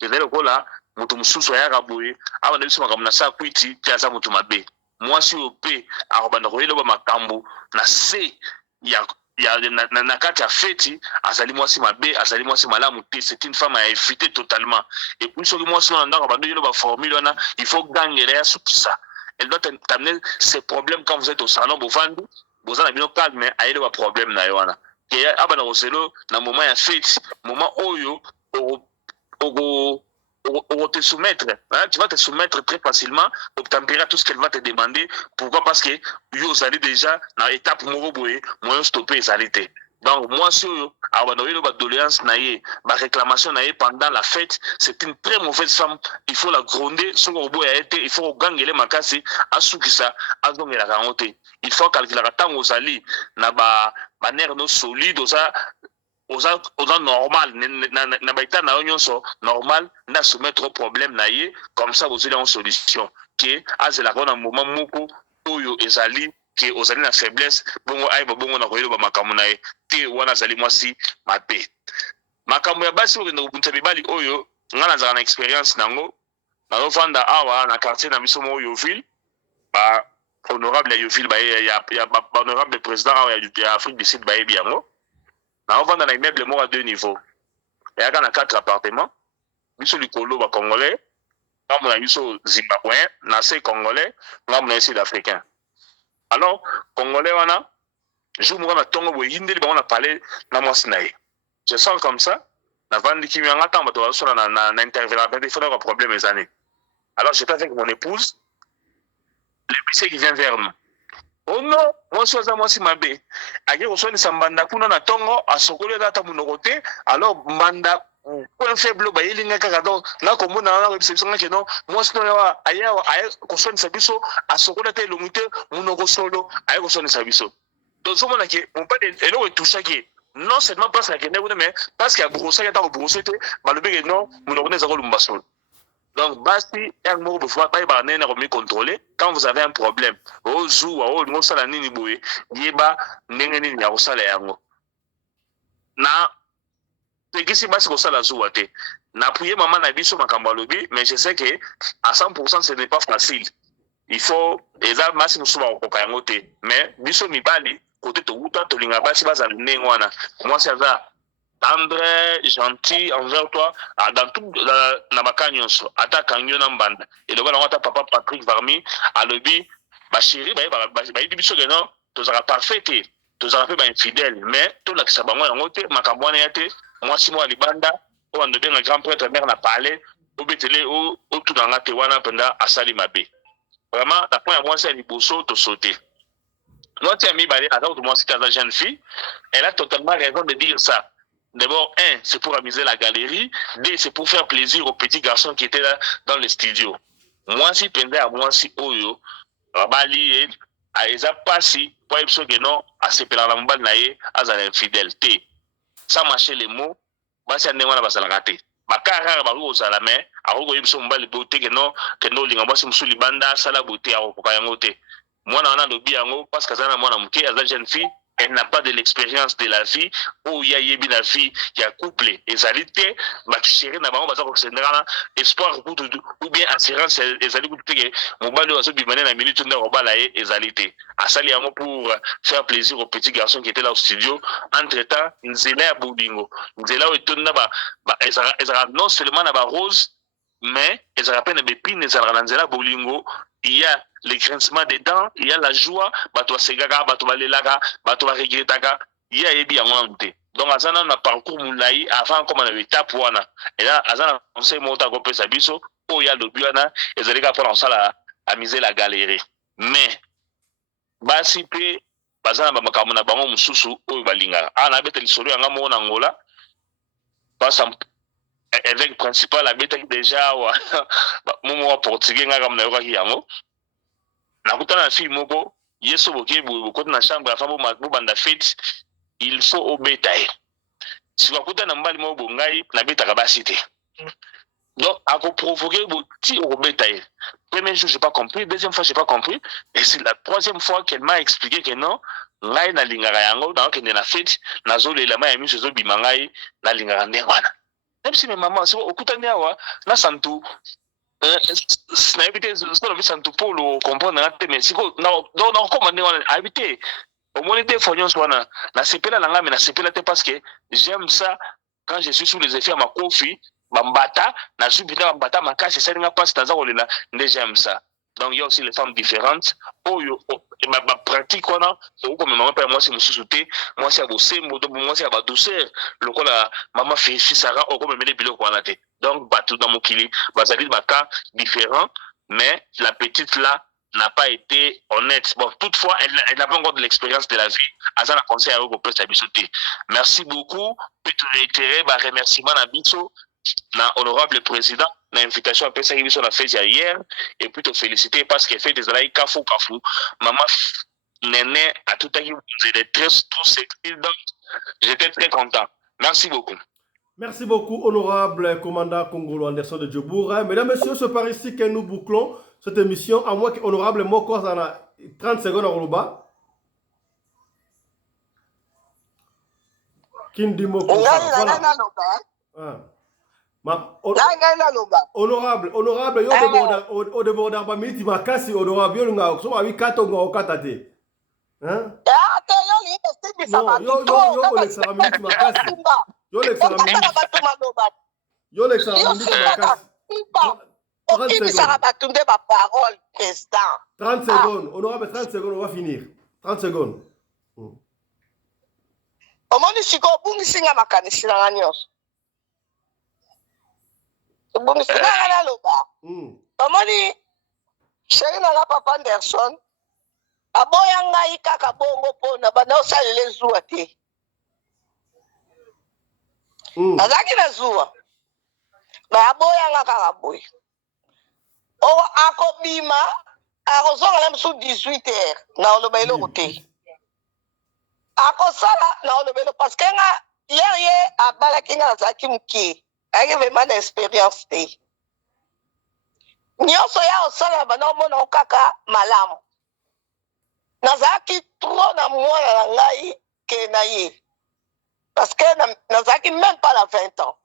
ezali kola mutu mususu ya kaboye abandi biso makambo na sa kwiti ti aza mutu mabe mwasi oyo mpe akobanda koyeloba makambo na se na kati ya feti azali mwasi mabe azali mwasi malamu te. C'est une femme à éviter totalement. Et puis soki mwasi wana ndako bando yeloba formule wana il faut gangela ya sukisa. Elle doit t'amener ces problèmes quand vous êtes au salon bovandi bozana bino calme mais ayeloba problème na yo wana ke abana koselo na moment ya feti moment oyo te soumettre, hein? Tu vas te soumettre très facilement, obtempérer tout ce qu'elle va te demander. Pourquoi? Parce que vous allez déjà dans l'étape où vous stopper les alités. Donc, moi, si vous avez doléance, ma réclamation pendant la fête, c'est une très mauvaise femme. Il faut la gronder. Il faut gagner les makasi, à ce que ça, à donner la garantie. Il faut calculer la temps aux alliés, na ba nerf no solide, aux normal na baita na union so normal na soumettre au problème na yé comme ça vous allez en solution que azela kona moment moko oyo ezali que ozali na faiblesse bongo ay bongo na koyelo ba makamu na ye te wana zali mwasi mabe makamu ya basi okende kubunta bibali oyo ngana zaka na experience nango na ofanda awa na quartier na biso mo Yoville ba honorable ya Yoville ba ya honorable président ya Afrique du Sud ba yebi yango. On vend dans un immeuble à 2 niveaux. Il y a 4 appartements. Nous sommes les Congolais, nous sommes Zimbabwéens, nous sommes Congolais, nous sommes Sud-Africains. Alors, Congolais, je on a parlé de je sens comme ça, alors j'étais avec mon épouse, le policier qui vient vers nous. Oh non, moi si mabe. Agi reçoit ni sambanda kuna na tongo asokole data munokote alors manda point faible ba yelinga kaka donc na komona na reception que non moi si no aya reçoit ni sabiso asokole te lomite munoko solo aya reçoit ni sabiso. Donc so mona ke on pas de elo toucha ke non seulement parce que ne mais parce que brossa ya ta brossa te ba le bege non munoko ne zako lumba solo. Donc, basi, contrôler quand vous avez un problème. Mais je sais que à 100% ce n'est pas facile. Il faut, mais biso mibali côté to uta to linga basi bazali nengwana. Moi c'est ça. Tendre, gentil envers toi, dans tout la macanyon, attaque en yon bande. Et le voilà, papa Patrick Varmi, à l'obi, ma chérie, il dit que non, tu seras parfait, tu seras fait infidèle, mais tout là qui s'est bango en haute, ma cabane était, moi si moi libanda, on a bien un grand prêtre mère n'a parlé, au bételé, au tout dans la tewana pendant à Salimabé. Vraiment, la première moi c'est l'ibousso, tu sauter. Notre amie Balé, attends, moi c'est la jeune fille, elle a totalement raison de dire ça. D'abord, c'est pour amuser la galerie. Deux, c'est pour faire plaisir aux petits garçons qui étaient là dans le studio. Moi, si pendant à moi, si Oyo, Rabali, à Eza Passi, pour être que non, à se péler la mbal naïe, à sa infidélité. Ça marche les mots, bah, c'est un néo à la raté. Bakara, Barou, aux alamais, à Rogo, il me semble le beauté que non, l'ingamba, c'est Moussou Libanda, ça la beauté à Rokokayangote. Moi, on a le biango, parce que ça n'a pas de à la jeune fille. Elle n'a pas de l'expérience de la vie, où il y a eu la vie, il y a couple, et ça l'était, tu chéris, n'a pas espoir, ou bien assurance, et ça l'était, mon bal de bimané, la minute, on a rebalaye, et ça l'était. À ça, il y a pour faire plaisir aux petits garçons qui étaient là au studio. Entre-temps, ils étaient là à Boudingo. Ils étaient là où ils tournent là-bas. Non seulement là-bas rose, mais ils ont rappelé des pines, ils ont rappelé là Bolingo. Il y a le grincement des dents, il y a la joie, bato segaga, bato balelaga, bato regretaga, il y a ebi amante. Donc azana na parcours moulai avant comme on avait étape wana. Et là azana on sait monter à gopé sabiso, oh il y a le biana, et zalika pour en salle à miser la galerie. Mais basi pe bazana ba makamuna bango mususu o balinga. Ana bete lisolo yanga mo na ngola. Parce évêque principal a bête déjà wa momo portugais nga comme na yoka yango na kutana na fille moko yeso boke bo na chambre afabo banda fête il faut obétailler si wa kutana mbali mo bongai na beta ka basité donc à provoquer bo ti obétailler premier jour j'ai pas compris deuxième fois j'ai pas compris et c'est la troisième fois qu'elle m'a expliqué que non ngai na lingara yango na okende na fête na zolela ma yami zo bimangai na lingara ndengwana. Même si mes mamans, au Koutaniawa, là, Santou, na éviter ça le mission tout pour le comprendre mais si non comment on habiter au moins des fois na sepela langa mais na sepela te parce que j'aime ça quand je suis sous les effets à ma kofi bambata na subina bambata makasi ça n'inga pas taza olela j'aime ça. Donc il y a aussi les femmes différentes ma pratique on a comme maman père moi c'est me sous-souter moi c'est à bosser moi c'est à douceur le quoi la maman fait Sarah au comme mener bilo quoi té donc tout dans mon kili ça dit cas différent mais la petite là n'a pas été honnête. Bon, toutefois, elle n'a pas encore de l'expérience de la vie. Azan a conseillé à eux qu'on peut s'habituer. Merci beaucoup. Peut-être réitérer ma remerciement à Bisso, na honorable président, na invitation à PSA Bisso a fait hier, et puis te féliciter parce qu'elle fait des alaïs kafou. Maman Néné a tout à l'heure, vous êtes très sexy, donc j'étais très content. Merci beaucoup. Merci beaucoup, honorable commandant Congolo Anderson de Djoboura. Mesdames, messieurs, c'est par ici que nous bouclons cette émission, à moins que honorable Moko en a 30 secondes à Roloba. Kindi Moko. Honorable, au débordant pas minute makasi honorable yo nga so abi kato nga okatate. Hein? Non, yo le sera minute makasi. Yo le sera minute. Yo le sera minute makasi. 30 secondes, honorable 30 secondes, on va finir. 30 secondes. Omoni siko bungi singa makanisi na nyos. Bungi singa na loba. Omoni chéri na papa Anderson. Aboya ngai kaka bongo pona bana osalele zuwa te. Azaki na zuwa. Ba aboya nga kaka boy. O akobima akozonga na msu 18h na oloba eloko te. Akosala na olobelo parce que nga hier abalaki nga azaki muke. Ayeke vraiment na expérience te. Nyonso ya osala bana omona kaka malamu. Nazaki trop na mwana na ngai ke na ye. Parce que nazaki même pas na 20 ans.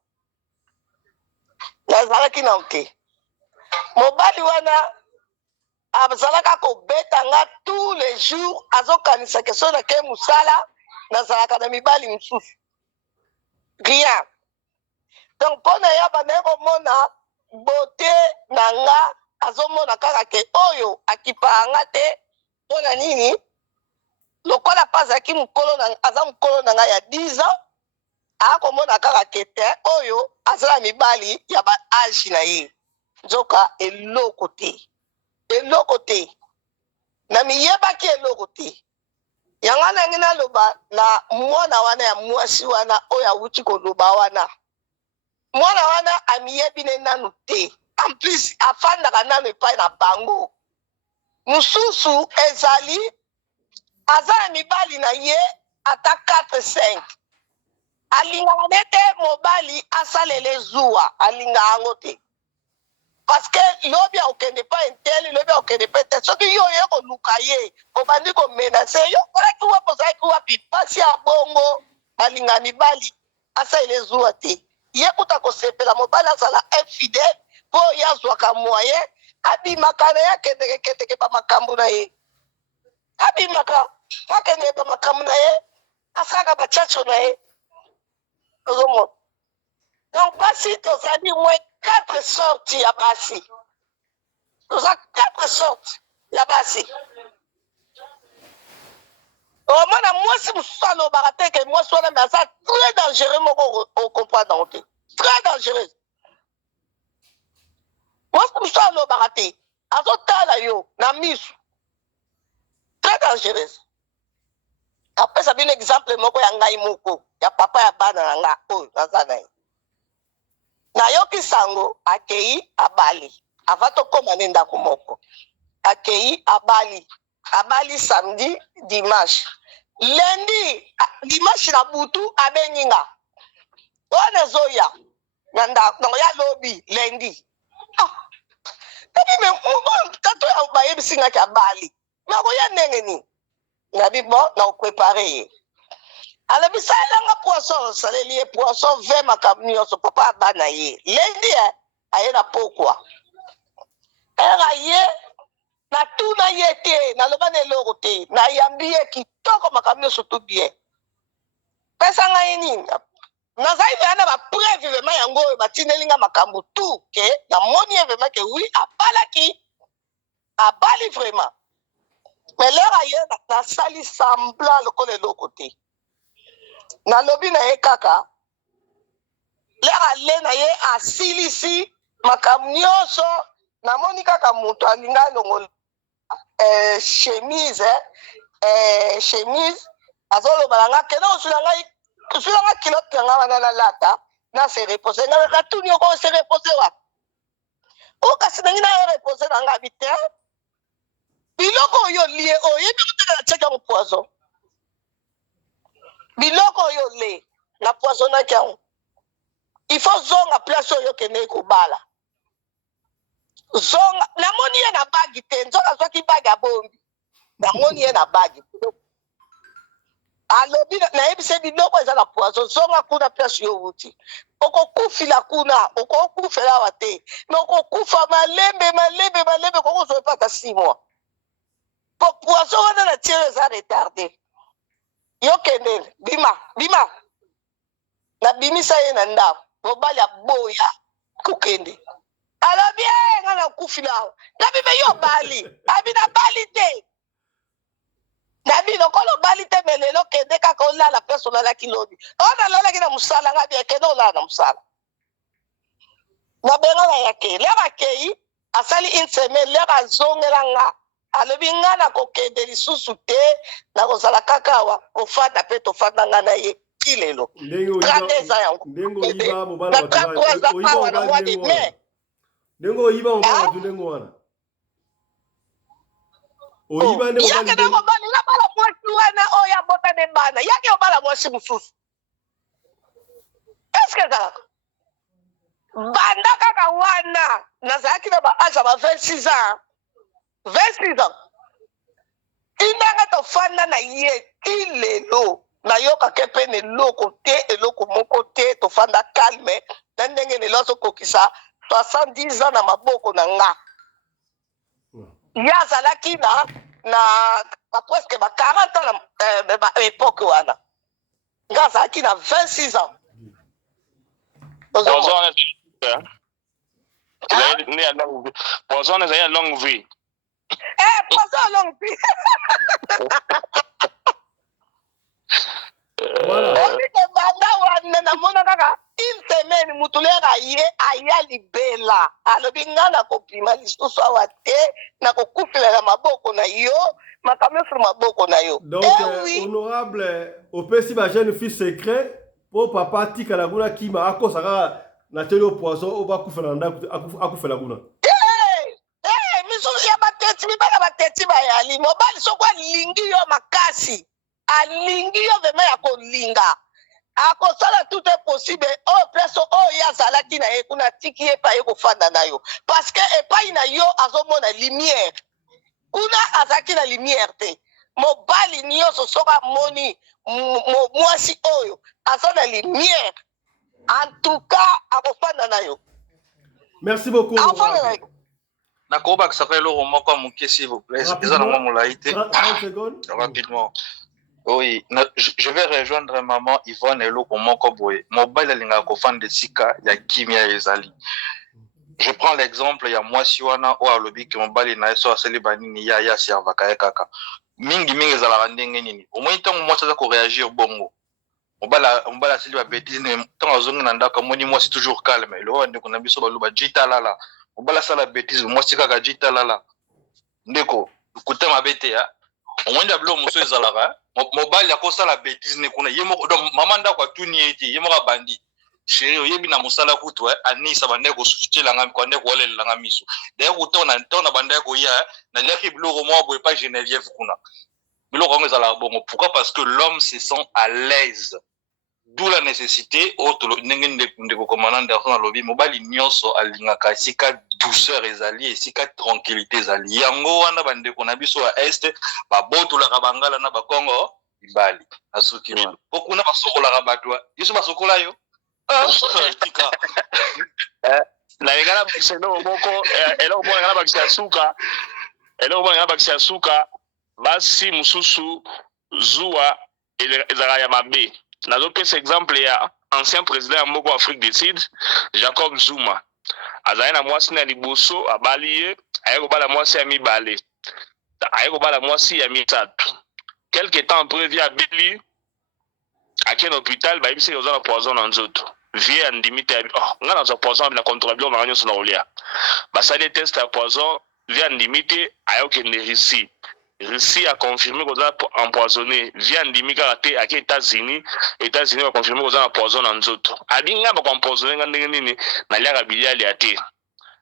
Nazalaki na te. Mobali wana azalaka kobeta nga tous les jours azokanisa ke so na ke musala nazalaka na mibali misusu. Rien. Donc pona ya bana komona beauté na nga azomona kaka ke oyo akipa nga te pona nini lokola pazaki mukolo na aza mukolo na nga ya 10 ans akomona kaka ke te oyo azala mibali ya ba âge na ye. Nzoka eloko te. Eloko te. Na miyebaki eloko te. Yanga na ngina loba na mwana wana ya mwasi wana oya wuti koloba wana. Mwana wana amiyebi ne nanu te. En plus afandaka nanu epai na bango. Mususu ezali azala mibali na ye ata 4-5. Alingaka nete mobali asalele zuwa alingaka yango te. Parce que lobi okende pa inteli lobi okende pa te soki yo ye koluka ye obandi ko menace yo kolaki wa pozaki wa pipasi ya bongo balinga mibali asalele zuwa te. Ye kuta kosepela mobali azala infidèle po yazwaka moyen abimaka na ye kendeke pa makambo na ye. Abimaka akende pa makambo na ye asaka bachacho na ye. Donc basi tozali moins 4 sorties ya basi. Tozali 4 sorties ya basi. Omona mwasi mususu alobaka te ke mwasi wana aza très dangereux moko okomprendre te. Très dangereux. Mwasi mususu alobaka te azotala yo na misu. Très dangereux. Après ça bien exemple moko ya ngai moko ya papa ya bana na nga oyo naza na ye. Nayoki sango akei abali. Avato koma nenda kumoko. Akei abali. Abali samedi, dimanche. Lundi, dimanche na butu abeninga. Wana zoya. Nanda ya lobi lundi. Tabi me mbo tato ya baye bisinga ki abali. Na koya ndenge ni. Nabi bon na préparer. Alors bisala nga poisson saleli poisson 20 makamio so papa bana ye. Lundi aye na pokwa. era ye na tuna ye te na loba na eloko te na yambi ye kitoko makambo nyonso tu bien pesa ngai nini nazali vena bapreuve vema yango oyo batindelinga makambo tu ke namoni ye vema ke oui abali vraiment mais lera ye nasali semblant lokola eloko te nalobi na ye kaka lera le na ye asilisi makambo nyonso namoni kaka moto alinga alongola chemise azoloba na nga kende osulanga kilote na nga wana nalata na se repose nga katuni oko se repose wa okasi nangi na ye repose na nga bite biloko oyo lie oyebi koteka na tiaki yango poison biloko oyo le na poisonnaki yango il faut zonga place oyo kende kobala zonga namoni ye na bagi te nzoka azwaki bagi abombi namoni ye na bagi alobi nayebise biloko eza na poison zonga kuna place yo wuti okokufila kuna okokufela awa te me okokufa malembe kokozwa epata 6 mois po poison wana na tiere eza retarde yo kendele bima nabimisa ye na ndako mobali aboya kokende alobi nga na kufila awa nabi me yo bali abi na bali te nabi lokola obali te me lelo kende kaka olala place olalaki lobi oyo nalalaki na mosala nga bi ekende olala na mosala nabenga na yake lero akei asali une semaine lero azongela nga alobi nga na kokende lisusu te na kozala kaka awa ofanda mpe tofanda nga na ye ti lelo 30 eza yango na 33 eza awa na mwa de mai ndenge oyiba mobala tu ndenge wana oyiba nde yake nde mobali nga bala mwasi wana oyo abotane bana yake obala mwasi mosusu eske ezalaka banda kaka wana nazalaki na baage ya ba 26 ans 26 ans indenge tofanda na ye ti lelo nayokake mpe na eloko moko te tofanda calme na ndenge lelo azokokisa 70 ans na maboko na nga ye azalaki na presque ba 40 ans na époque wana nga azalaki na 26 ans Poison ezali ya longue vie. Poison longue vie. Olike banda wana namona kaka une semaine mutulera ye aya libela alobi nga na kopima lisusu awa te na kokufela na maboko na yo makambo nyonso maboko na yo. Donc honorable opesi ba jeune fille secret po papa atikala kuna kima akosaka na telo poison obakufela ndako akufela kuna. Miso ya bateti mibala bateti bayali mobali soko alingi yo makasi alingi yo vema ya kolinga akosala tout est possible oyo place oyo azalaki na ye kuna tiki ye pa ye kofanda na yo parce que epai na yo azomona lumière kuna azalaki na lumière te mobali nyonso soko amoni mwasi oyo aza na lumière en tout cas akofanda na yo. Merci beaucoup. nakobakisaka eloko moko ya moke s'il vous plaît eza na mwa molai te rapidement. Oui, je vais rejoindre maman Yvonne eloko moko boye mobali alingaka kofanda esika ya kimia ezali. Je prends l'exemple ya mwasi wana oyo alobi ke mobali na ye so asali banini ya aservaka ye kaka mingi ezalaka ndenge nini omoi ntango mwasi aza koreagir bongo mobali asili babétise ntango azongi na ndako amoni mwasi toujours calme eloko ndeko na biso baloba jitalala mobali asala bétise mwasi kaka jitalala ndeko kuta mabe te ya omoi nda bilo mosusu ezalaka mobali akosala bétise ne kuna ye moko donc mama ndako atuni ye te ye moko abandi chéri oyebi na mosala kutu anisa bandeko kosutelanga bandeko kolelelanga miso d'ailleurs kuta na bandeko ya naliaki biloko moko boye pa Geneviève kuna biloko yango ezalaka bongo pourquoi parce que l'homme se sent à l'aise d'où la nécessité ndenge ndeko commandant Anderson alobi mobali nyonso alingaka esika douceur ezali esika tranquillité ezali yango wana bandeko na biso ya este babotolaka bangala na bakongo ibali asuki wana okuna basokolaka bato yesu basokola yo na lingala bakiseno moko elo mona ngala bakisa suka elo mona ngala bakisa suka basi mususu zuwa ezala ya mabe nazo pesa exemple ya ancien président ya moko Afrique du Sud Jacob Zuma azali na mwasi na liboso abali ye aye kobala mwasi ya mibale aye kobala mwasi ya mitatu quelque temps après via Beli ake na hôpital bayebisi ke oza na poison na nzoto vie ya ndimite ya nga nazwa poison na contrôle biloko nanga nyonso na kolia basali test ya poison vie ya ndimite ayokende Russie a confirmé qu'on a empoisonné via ndimi kaka te ake États-Unis a confirmé qu'on a empoisonné en nzoto abinga ba empoisonné ngandenge nini na liaka biliali ya te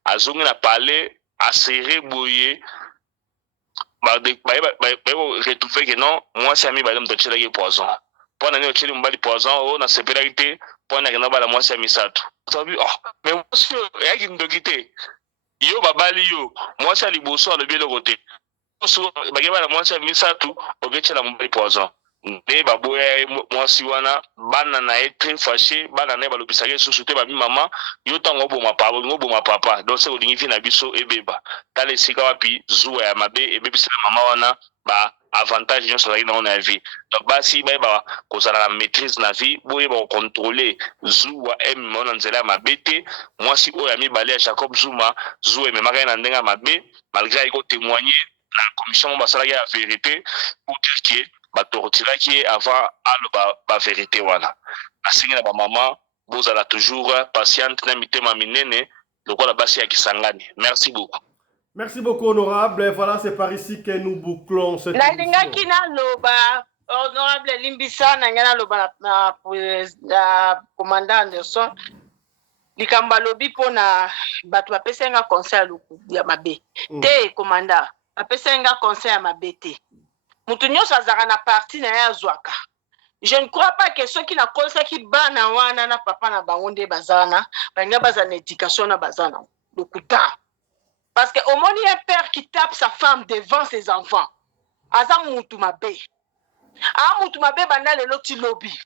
azongi na parler a serré boye ba retrouver que non moi c'est ami ba dem tocela ke poison pona ni ocheli mbali poison o na sécurité pona ke na bala moi c'est ami sato sabi mais monsieur yaki ndokite yo babali yo moi c'est liboso a le bielo côté so bageba na mwasi misatu obetela mbali poison nde baboya mwasi wana bana na ye très fâché bana na ye balobisaki susu te babi mama yo ntango oboma papa donc se olingi fi na biso ebeba tala esika wapi zuwa ya mabe ebebisela mama wana ba avantage nyonso azalaki nango na ya vie donc basi bayeba kozala na maîtrise na vie boyeba kocontrôle zuwa emema na nzela ya mabe te mwasi oyo ya mibale ya Jacob Zuma zuwa ememaka ye na ndenge ya mabe malgré ayi kotémoigner la commission basala ya vérité pour dire que batortiraki avant aloba ba vérité wana asingi na ba maman bozala toujours patiente na mitema minene lokola basi ya kisangani. Merci beaucoup honorable. Voilà, c'est par ici que nous bouclons cette émission. Honorable Limbisa nangana loba na commandant Anderson likamba lobi pona batu bapesenga conseil ya mabe te commandant apesenga conseil à ma bête. Mutunyo sazara na parti na ya zwaka. Je ne crois pas que ceux qui na conseil qui bana wana na papa na bangonde bazana, banga bazana éducation na bazana. Le kuta. Parce que au moins il y a un père qui tape sa femme devant ses enfants. Aza mutu mabe. Ah mutu mabe banda le loti lobby.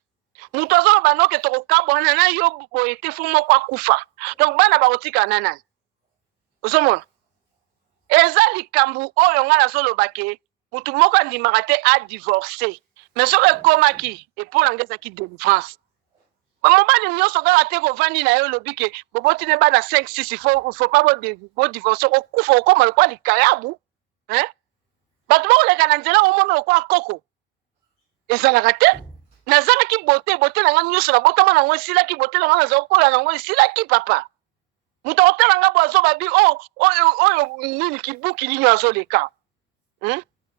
Mutu azo bano ke to kabona na yo boyete fumo kwa kufa. Donc bana ba otika nanani. Ozomona. Eza likambu oyo nga nazoloba ke mutu moko andimaka te a divorcé mais soki ekomaki epola ngezaki délivrance bamobali nyonso kaka te kovandi na yo lobi ke boboti ne bana 5-6 il faut pas bodivorce okufa okoma lokwa likayabu bato bakoleka na nzela omona lokwa koko ezalaka te nazalaki bote na nga nyonso nabotama nango esilaki bote na nga nazakokola nango esilaki papa mutu akotala nga bo azobabi oyo nini kibuki nini azoleka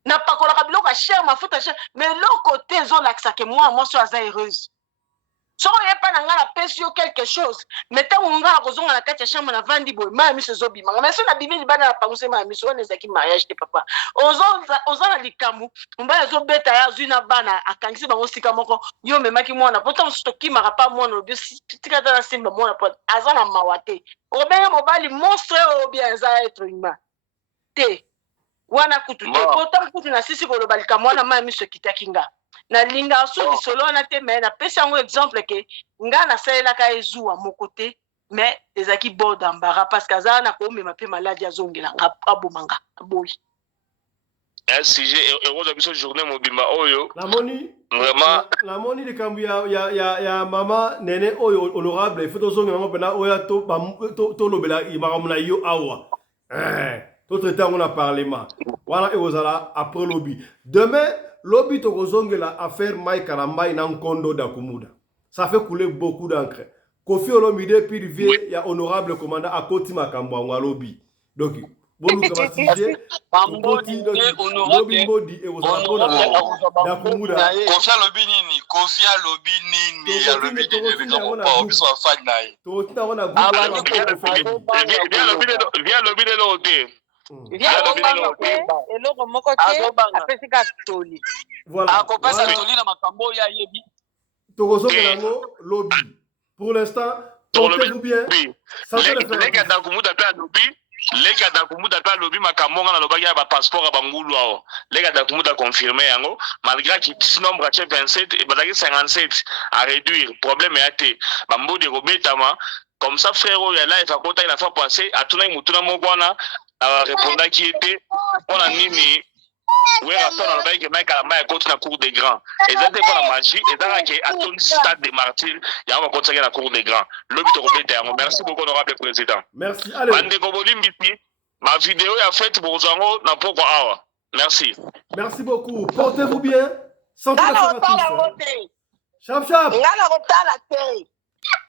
na pakolaka biloko ya cher mafuta cher mais loko te ezolakisaka mwasi aza heureuse soko yepa na nga napesi yo quelque chose mais ntango nga na kozonga na kati ya chambre na vandi boye maya miso ezobimanga mais so na bimi libanda na panguse maya miso wana ezalaki mariage te papa oza na likambo mobali azobeta ye azwi na bana akangisi bango sika moko yo omemaki mwana po ntango mosusu tokimaka pa mwana obi tika ta na simba mwana po aza na mawa te obenga mobali monstre oyo obi aza être humain te wana kutu te po ntango kutu na sisi koloba likambo wana maya miso ekitaki nga nalinga asu lisolo wana te me napesi yango exemple ke nga nasalelaka ezuwa moko te mais ezalaki bord d'ambara parce que azala na koomema mpe maladi azongela nga abomanga aboyi sujet eroza biso journée mobimba oyo vraiment namoni likambo ya mama nene oyo honorable il faut tozongela yango mpena oyo tolobela makambo na yo awa totraite yango na parlement wana ekozala après lobby demain lobby tokozongela affaire Mike Karambai na Nkondo Dakumuda. Ça fait couler beaucoup d'encre. Kofi Olomide puis vie ya honorable commandant à Koti Makambo à lobby. Donc bon nous comme sujet lobby modi et vous avez Dakumuda. Kofi lobby nini? Kofi lobby nini? Ya lobby nini? Pas obiso afag naï. To tina wana via lobby de l'autre. eloko moko te apesi ka toli voilà akopesa toli na makambo ya yebi tokozongela ngo lobby pour l'instant portez-vous bien lega Dakumuda pe lobby lega Dakumuda pe lobby makambo nga na lobaki ya ba passeport ya bangulu ao lega Dakumuda confirmé yango malgré que ce nombre à 27 et bazaki 57 à réduire problème ya te bambodi robetama Comme ça, frère, il y a là, il faut qu'il a fait passer à tout le monde, répondant qui était, on a mis, oui, on a dit que Mike a la cour des grands. Et ça, c'est pas la magie, et ça, c'est à tout le stade des martyrs, il y a un conseiller la cour des grands. Merci beaucoup, honorable président. Merci, allez. Ma vidéo est faite pour Zango, n'a pas quoi. Merci. Merci beaucoup. Portez-vous bien. Santé à tous. Chap chap.